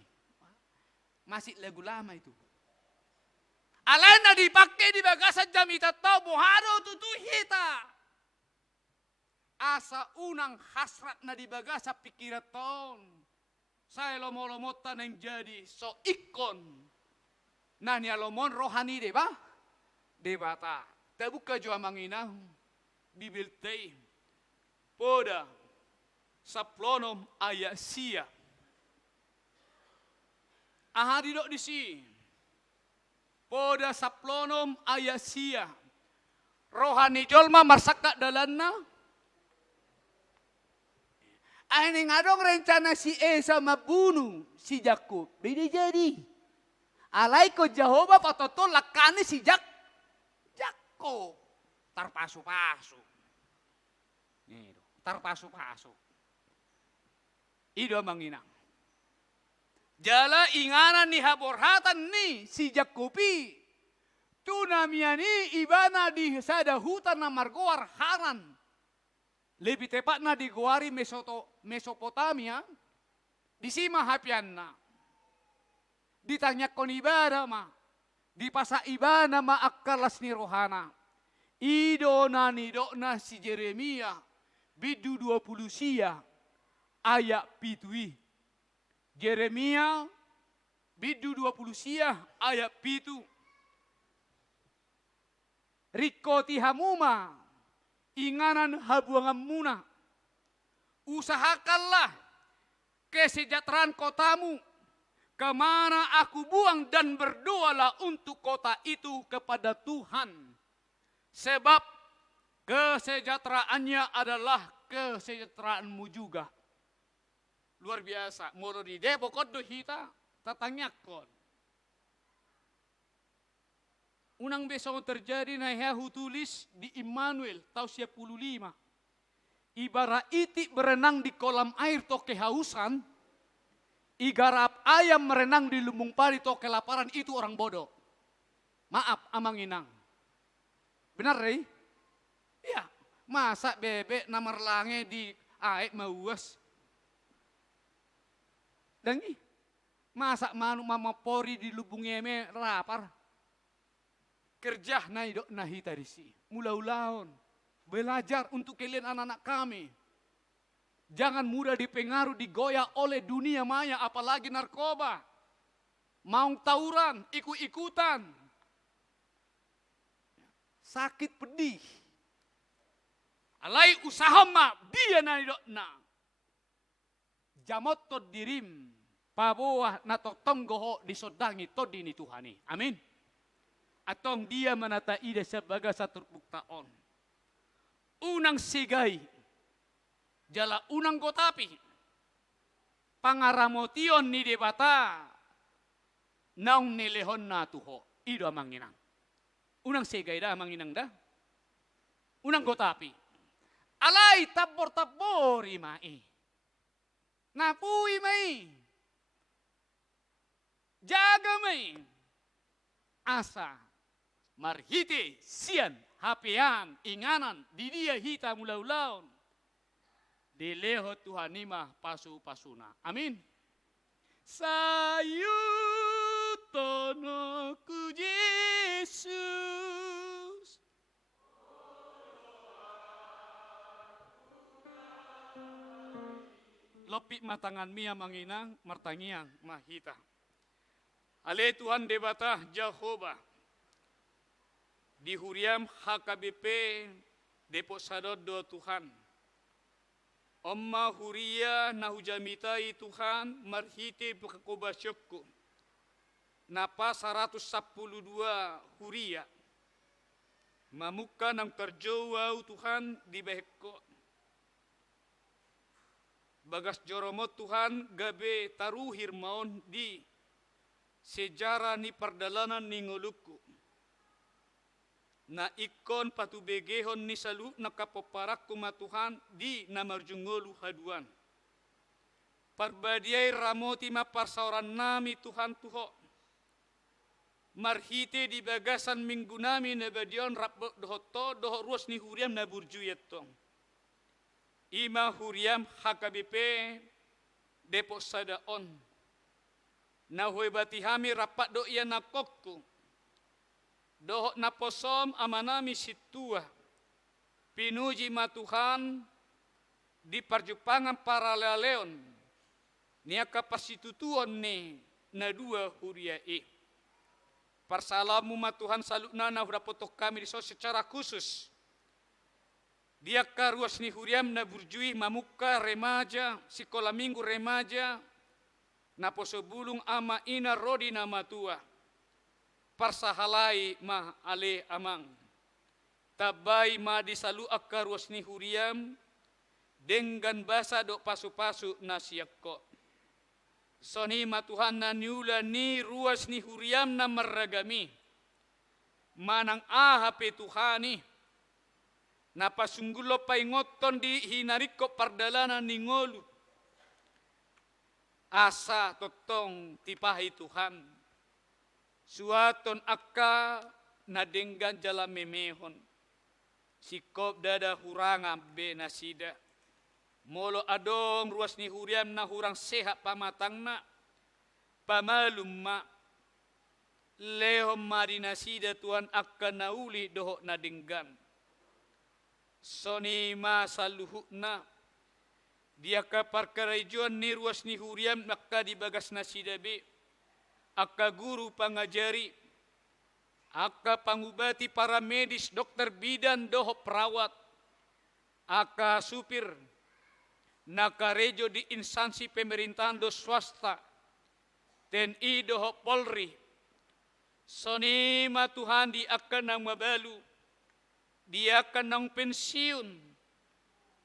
Masih lagu lama itu. Alan na dipakai di bagasan jamita tau buharo tutuhita. Asa unang hasrat na di bagasa pikiraton. Saya lomo-lomota nang jadi so ikon. Nanya lomon rohani deba? Debata. Tabuka jua manginang. Bibiltei poda saplonom ayasia. Ahadi dok di si. Poda saplonom ayasia. Rohani jolma marsaka dalanna. Ini ngadong rencana si Esa mabunuh si Yakub. Beda jadi. Alai ko Jehovah patoto lakani si Yakub. Tarpasu-pasu. Tarpasu-pasu. Ido manginang. Jala inganan ni haborhatan ni si Jakobi. Tunamiani ibana di sada hutan na margoar haran. Lebih tepatnya di Guari Mesopotamia. Di sima hapianna. Ditanya kon ibadah ma. Di pasa ibadah ma akalas ni rohana. Ido na si Jeremia. Bidu 20 sia. Ayat pitui. Jeremia. Bidu 20 sia. Ayat pitu. Riko tihamuma. Inganan habuangan muna. Usahakanlah kesejahteraan kotamu. Kemana aku buang dan berdoalah untuk kota itu kepada Tuhan. Sebab kesejahteraannya adalah kesejahteraanmu juga. Luar biasa. Moro di Depok kodo hita tatanyakon. Unang besok terjadi na Yahu tulis di Immanuel tahun 15. Ibarat itik berenang di kolam air to kehausan. Igarap ayam merenang di lumbung padi to kelaparan, itu orang bodoh. Maaf amang inang. Benar Rey? Iya. Masa bebek namar lange di aek mauas. Dan masa manu mama pori di lubung eme rapar. Kerja naidok nahi tarisi. Mula-ulaon. Belajar untuk kalian anak-anak kami. Jangan mudah dipengaruhi, digoyah oleh dunia maya, apalagi narkoba. Mau tawuran, ikut-ikutan. Sakit pedih. Alai usaha ma, dia naidok na. Jamot to dirim, pabuah na to tonggoho disodangi to dini Tuhani. Amin. Atong dia menata ida sebagai satu buktaon. Unang sigay. Jala unang gotapi. Pangaramotion ni debata. Naung nilehon na tuho. Ido amanginang. Unang sigay da amanginang da. Unang gotapi. Alay tabor-tabori mai. Napui mai. Jaga mai. Asa. Marhite sian. Hapian. Inganan. Di dia hita mula-ulaon. Dileho Tuhan imah pasu-pasuna. Amin. Sayutonoku Yesus. Lopik matangan mia manginang martangiang mahita. Ale Tuhan debata Jehovah. Di Huriam HKBP Depok Sadodo Tuhan. Amma huria na hujamitai Tuhan marhite bukakobasyokku. Napa 112 huria. Mamuka ng terjauh Tuhan di beheko. Bagas joromot Tuhan gabe taruhir maon di sejarah ni perdalanan ni nguluku. Na ikon patubegehon ni salu nakapoparak kumatuhan di namarjungolu haduan. Parbadiay ramoti maparsauran nami Tuhan Tuho. Marhite di bagasan minggu nami nabadion rabok dohoto doho ruas ni huriam naburjuyetong. Ima huriam HKBP Depok Sadaon. Nahoy batihami rapat do iya nakokku. Dohok na posom amanami situa. Pinuji matuhan di perjupangan para leon. Nia kapasitutuon ni na dua huriai. Persalamu matuhan salukna na hurapotok kami diso secara khusus. Dia ka ruas ni huriam na burjui mamuka remaja, sekolah minggu remaja, na posobulung ama ina rodi na matua. Parsahalai ma ale amang. Tabai ma disalu akka ruas ni huriam, dengan basa do pasu-pasu na siakko. Soni matuhan na niula ni ruas ni huriam na maragami. Manang ahape Tuhani. Napasunggulo paingoton di hinariko pardalanan ni ngolu. Asa totong tipahi Tuhan. Suaton akka nadenggan jala memehon. Sikop dada huranga be nasida. Molo adong ruas ni huriam na hurang sehat pamatangna. Pamalum ma. Lehom mari nasida Tuhan akka nauli doho nadenggan. Soni masa luhukna dia ka parkarajuan ni ruas ni huriam akka di bagas nasidabe akka guru pangajari akka pangubati para medis dokter bidan doho perawat akka supir nakarejo di instansi pemerintahan do swasta TNI doho Polri soni matuhan di akka nang mabalu dia kenang pensiun,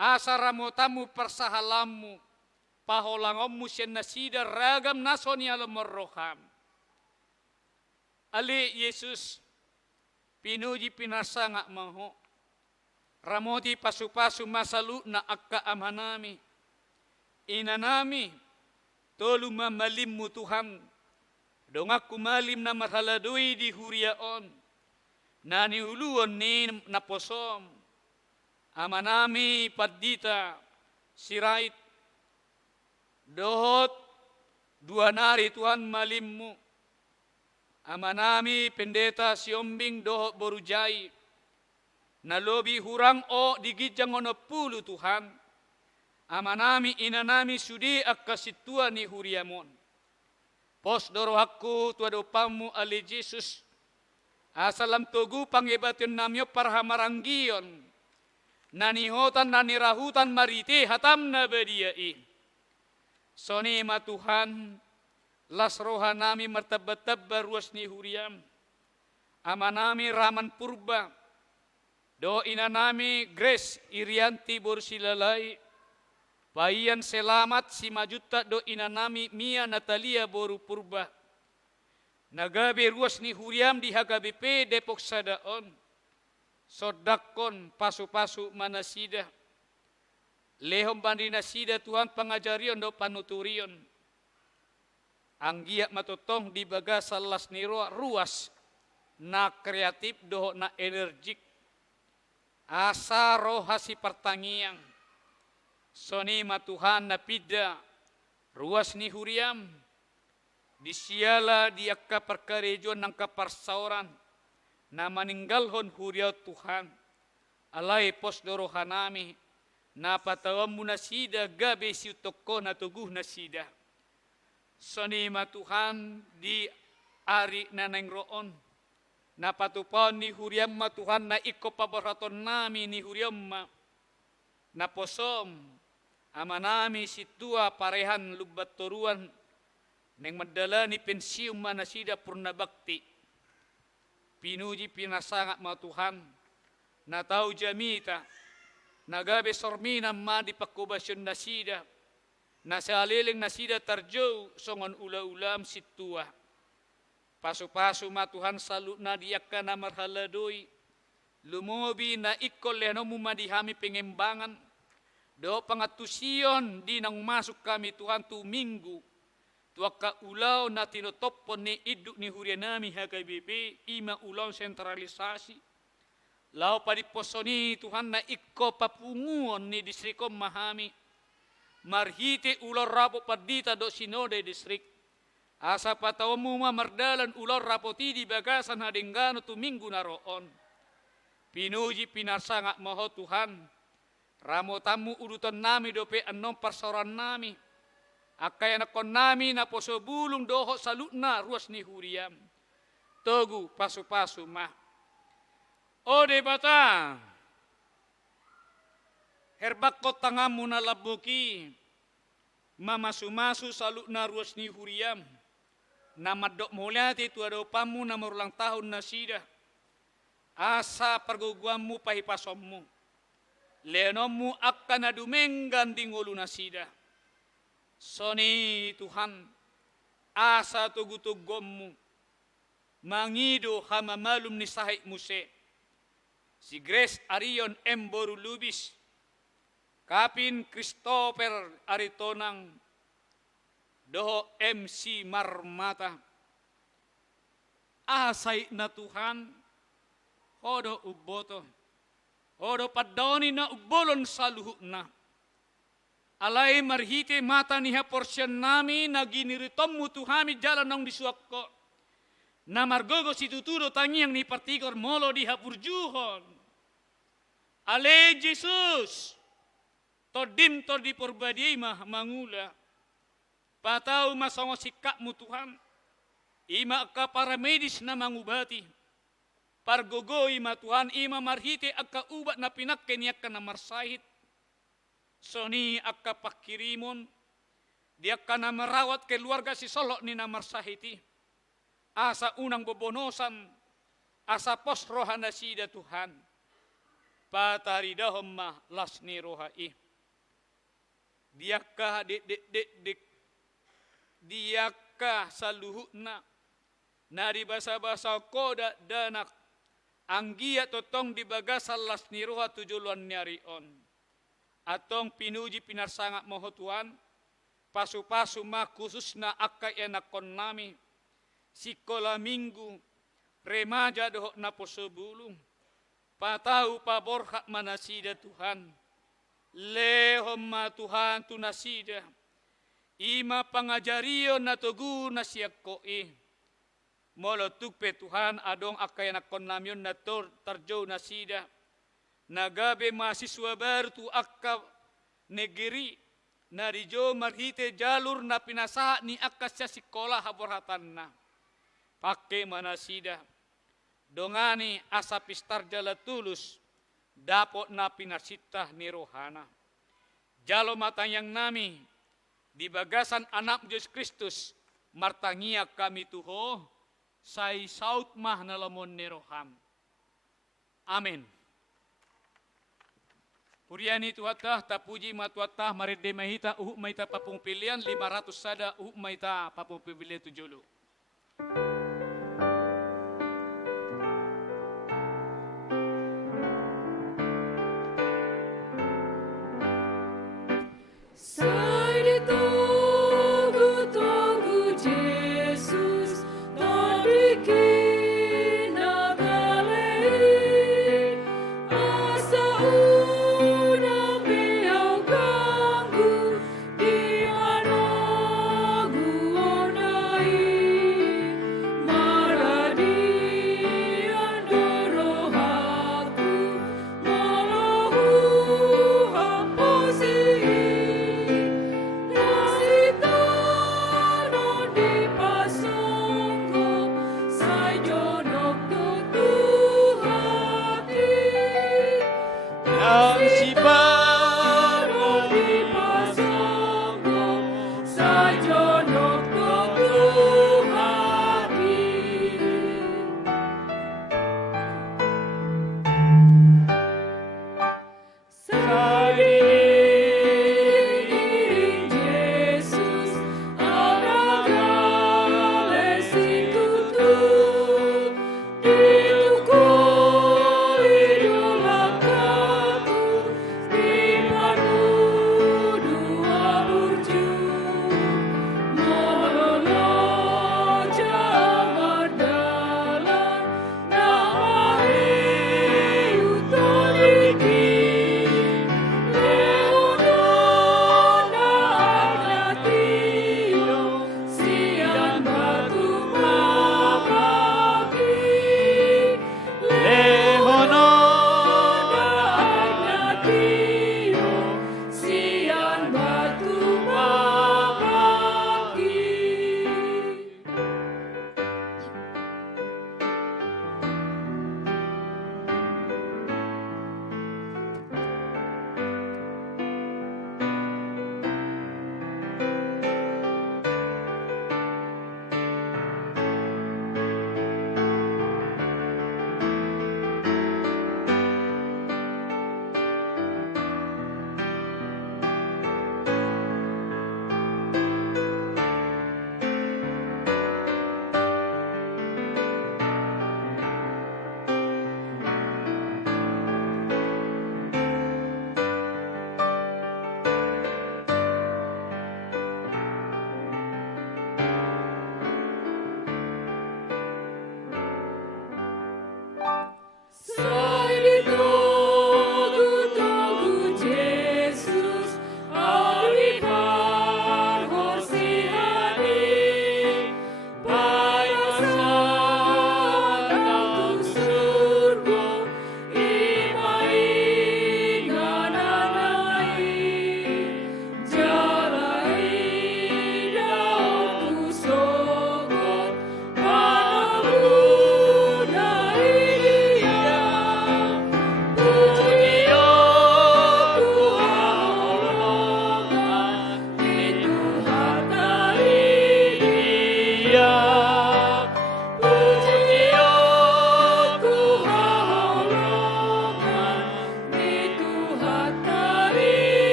asaramu tamu persahalamu, paholangommu senasida ragam nasoni alamorroham. Ali Yesus pinuji pinasangak maho, ramoti pasu-pasu masalu na akka amanami, inanami tolu mamalimmu Tuhan, dongakku malim na marhaladui di huriaon. Nani uluon ni naposom amanami padita sirait dohot dua nari Tuhan malimmu amanami pendeta siombing dohot borujai nalobi hurang o digijang ono pulu Tuhan amanami inanami sudi akkasitua ni huriamon pos dorohaku tuadopamu ali Jesus asalam togu pangebatun namyo parhamaranggion nanihotan nanirahutan marite hatam na badiai soni matuhan las rohanami martabat-tabat ruas ni huriam amanami raman purba do inanami Grace Irianti borsilalai payan selamat si majuta do inanami Mia Natalia boru purba nagabe ruas ni huriam di HKBP Depok Sadaon. Sodakon pasu-pasu manasida. Lehom bandi nasida Tuhan pangajarion do panuturion. Anggiak matotong di baga salas niro ruas na kreatif doho na energik. Asa rohasi pertangiang. Soni matuhan na pida ruas ni huriam. Disiala di akka perkarejon ng kaparsauran na maninggalhon huriaw Tuhan. Alay pos dorohanami na patawam mo na sida gabi siutoko na tuguh na sida. Soni matuhan di ari na nangroon. Na patupaw ni huriam matuhan na iko pabaraton nami ni huriam ma. Na posom amanami situa parehan lubat toruan neng madala ni pensium manasida purna bakti. Pinuji pinasangak ma Tuhan. Na tau jamita. Nagabe sormina ma di pakubasyon nasida. Na saliling nasida tarjo songon ula-ulam situa. Pasu-pasu ma Tuhan salu na diakka na marhaladoi. Lumobi na ikol leno mumadihami pengembangan. Do pangatusion di nang masuk kami Tuhan tu minggu. Tuaka ulaw na tinotopon ni iduk ni hurianami HKBP, ima ulaw sentralisasi. Lao padiposoni Tuhan na ikko papunguon ni distriko mahami. Marhite ulaw rapo padita do sinode distrik. Asa patawamu mardalan ulaw rapoti di bagasan hadenggano tu minggu na roon. Pinuji pinasangak maho Tuhan. Ramo tamu urutan nami dope anom parsoran nami. Akaya nakon nami na poso bulung doho salutna ruas ni huriam. Togu pasu-pasu mah. Ode bata. herbakko tangamu na labuki, mamasu-masu saluk na ruas ni huriam, na madok mulyati tu ada upamu na marulang tahun na sida, asa perguguammu pahipasommu, leonommu akan adumenggan di ngolu na sida, soni Tuhan, asa tugu-tugommu, mangido hama malum ni sahik muse, si Grace Arion Emboru Lubis, Kapin Christopher Aritonang, doho MC Marmata, asay na Tuhan, hodo uboto, hodo padoni na ubolon sa luhut na, alay marhite mata niha porsyan nami, naginiritom mo Tuhami jalan nang disuak ko, na margogo si tutudo tangiang ni partikor molo di hapurjuhon, alay Jesus, todim di porbadi mah mangula, patau masongo sikapmu Tuhan, ima ka para medis na mangubati, pargogo ima Tuhan, ima marhite akka ubat na pinakke niyak ka na marsahit, soni akka pakirimon, dia ka na merawat keluarga si solok ni na marsahiti, asa unang bobonosan, asa pos rohana sida Tuhan, pataridahom mah lasni rohai. Diakah dek diakah saluhutna nari basa-basa koda danak anggia totong di bagasal las niruha tujuluan nyarion atong pinuji pinarsangak moho Tuhan pasu-pasu ma khususna akka enakon nami sikola minggu remaja dohok na posebulung patau paborhak manasida Tuhan lehomma Tuhan tu nasida ima pangajario na tugu na siyak koi molo tukpe Tuhan adong akay nakon namyon na tarjo nasida nagabe mahasiswa baru tu akka negeri narijo marhite jalur na pinasa ni akka sa sikola haborhatan na pakai manasida dongani asa pistar jala tulus dapot na pinasitah ni rohana. Jalo matanyang nami, di bagasan anak Yesus Kristus, martangia kami tuho, say saut mah nalamon ni roham. Amin. Huriani tuhatah, tapuji matuatah, maride mahita, maita papung pilihan, 500 sada, maita papung pilihan 7.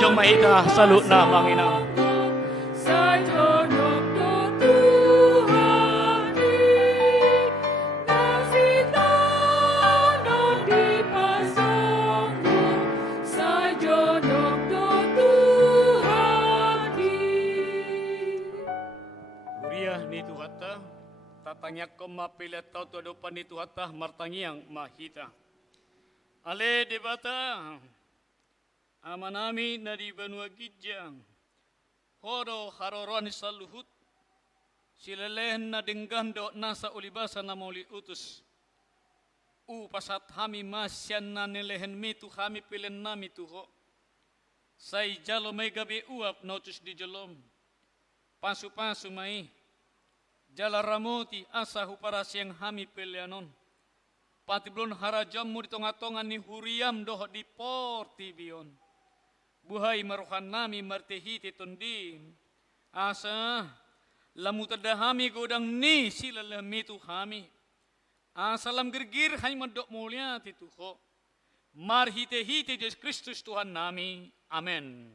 Tanjung Mahita salutna manginang. Uriah ni Tuhata, tatangyak ko mapilat tau tu adopan ni Tuhata martangiang mahita. Ale debata, amanami na di Banua Gijang, horo haroron sa luhut, silelehen na denggando nasa ulibasa na mauli utus. Upasat hami masyan na nilehen mitu hami pilen nami tuho. Say jalo may gabi uap notus di jalom. Pasu-pasu mai, jala ramoti asa hupara siyang hami pilianon. Pati belum harajam mu di tonga-tonga ni huriam doh di porti bion. Buhay maruhan nami martehiti tundin. Asa lamu tadahami godang ni sila lamitu hami. Asa lam gergir hay madok mulia tituho. Marhite-hite Yesus Kristus Tuhan nami. Amen.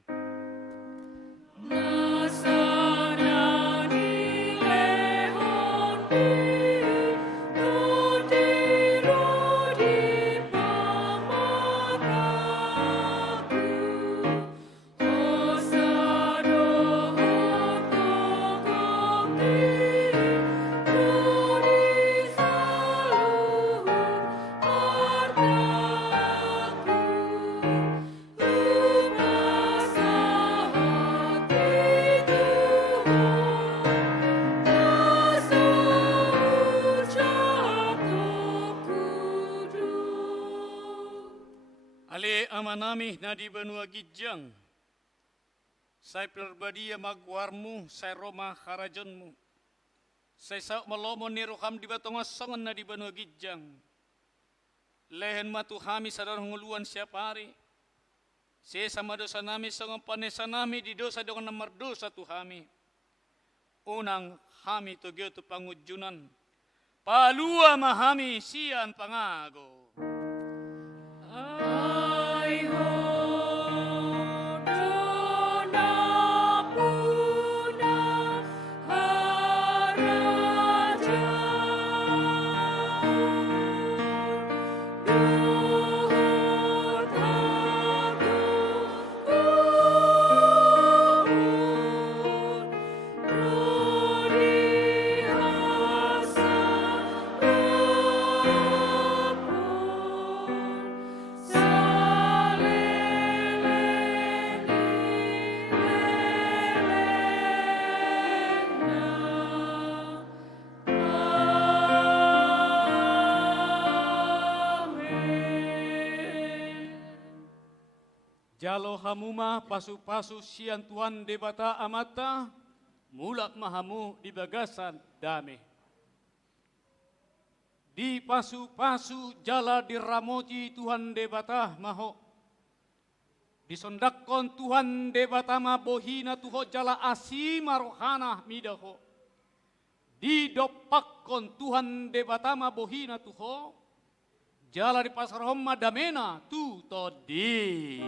Ale amanami na di Banua Gijang, say perbadia magwarmu, say Roma harajonmu, say sa malomo ni roham di batonga songan na di Banua Gijang, lehen matuhami sadar nguluan siapari, say sama dosa nami songan panesa nami di dosa dengan nomor dosa tuhami, unang hami togyo tu pangujunan, palua mahami sian pangago. Jalo hamuma pasu-pasu sian Tuhan debata amata, mulak mahamu di bagasan dame. Di pasu-pasu jala diramoti Tuhan debata maho. Disondakon Tuhan debata ma bohina tuho jala asima rohana midaho. Didopakkon Tuhan debata ma bohina tuho, jala di pasar homma damena tu todi.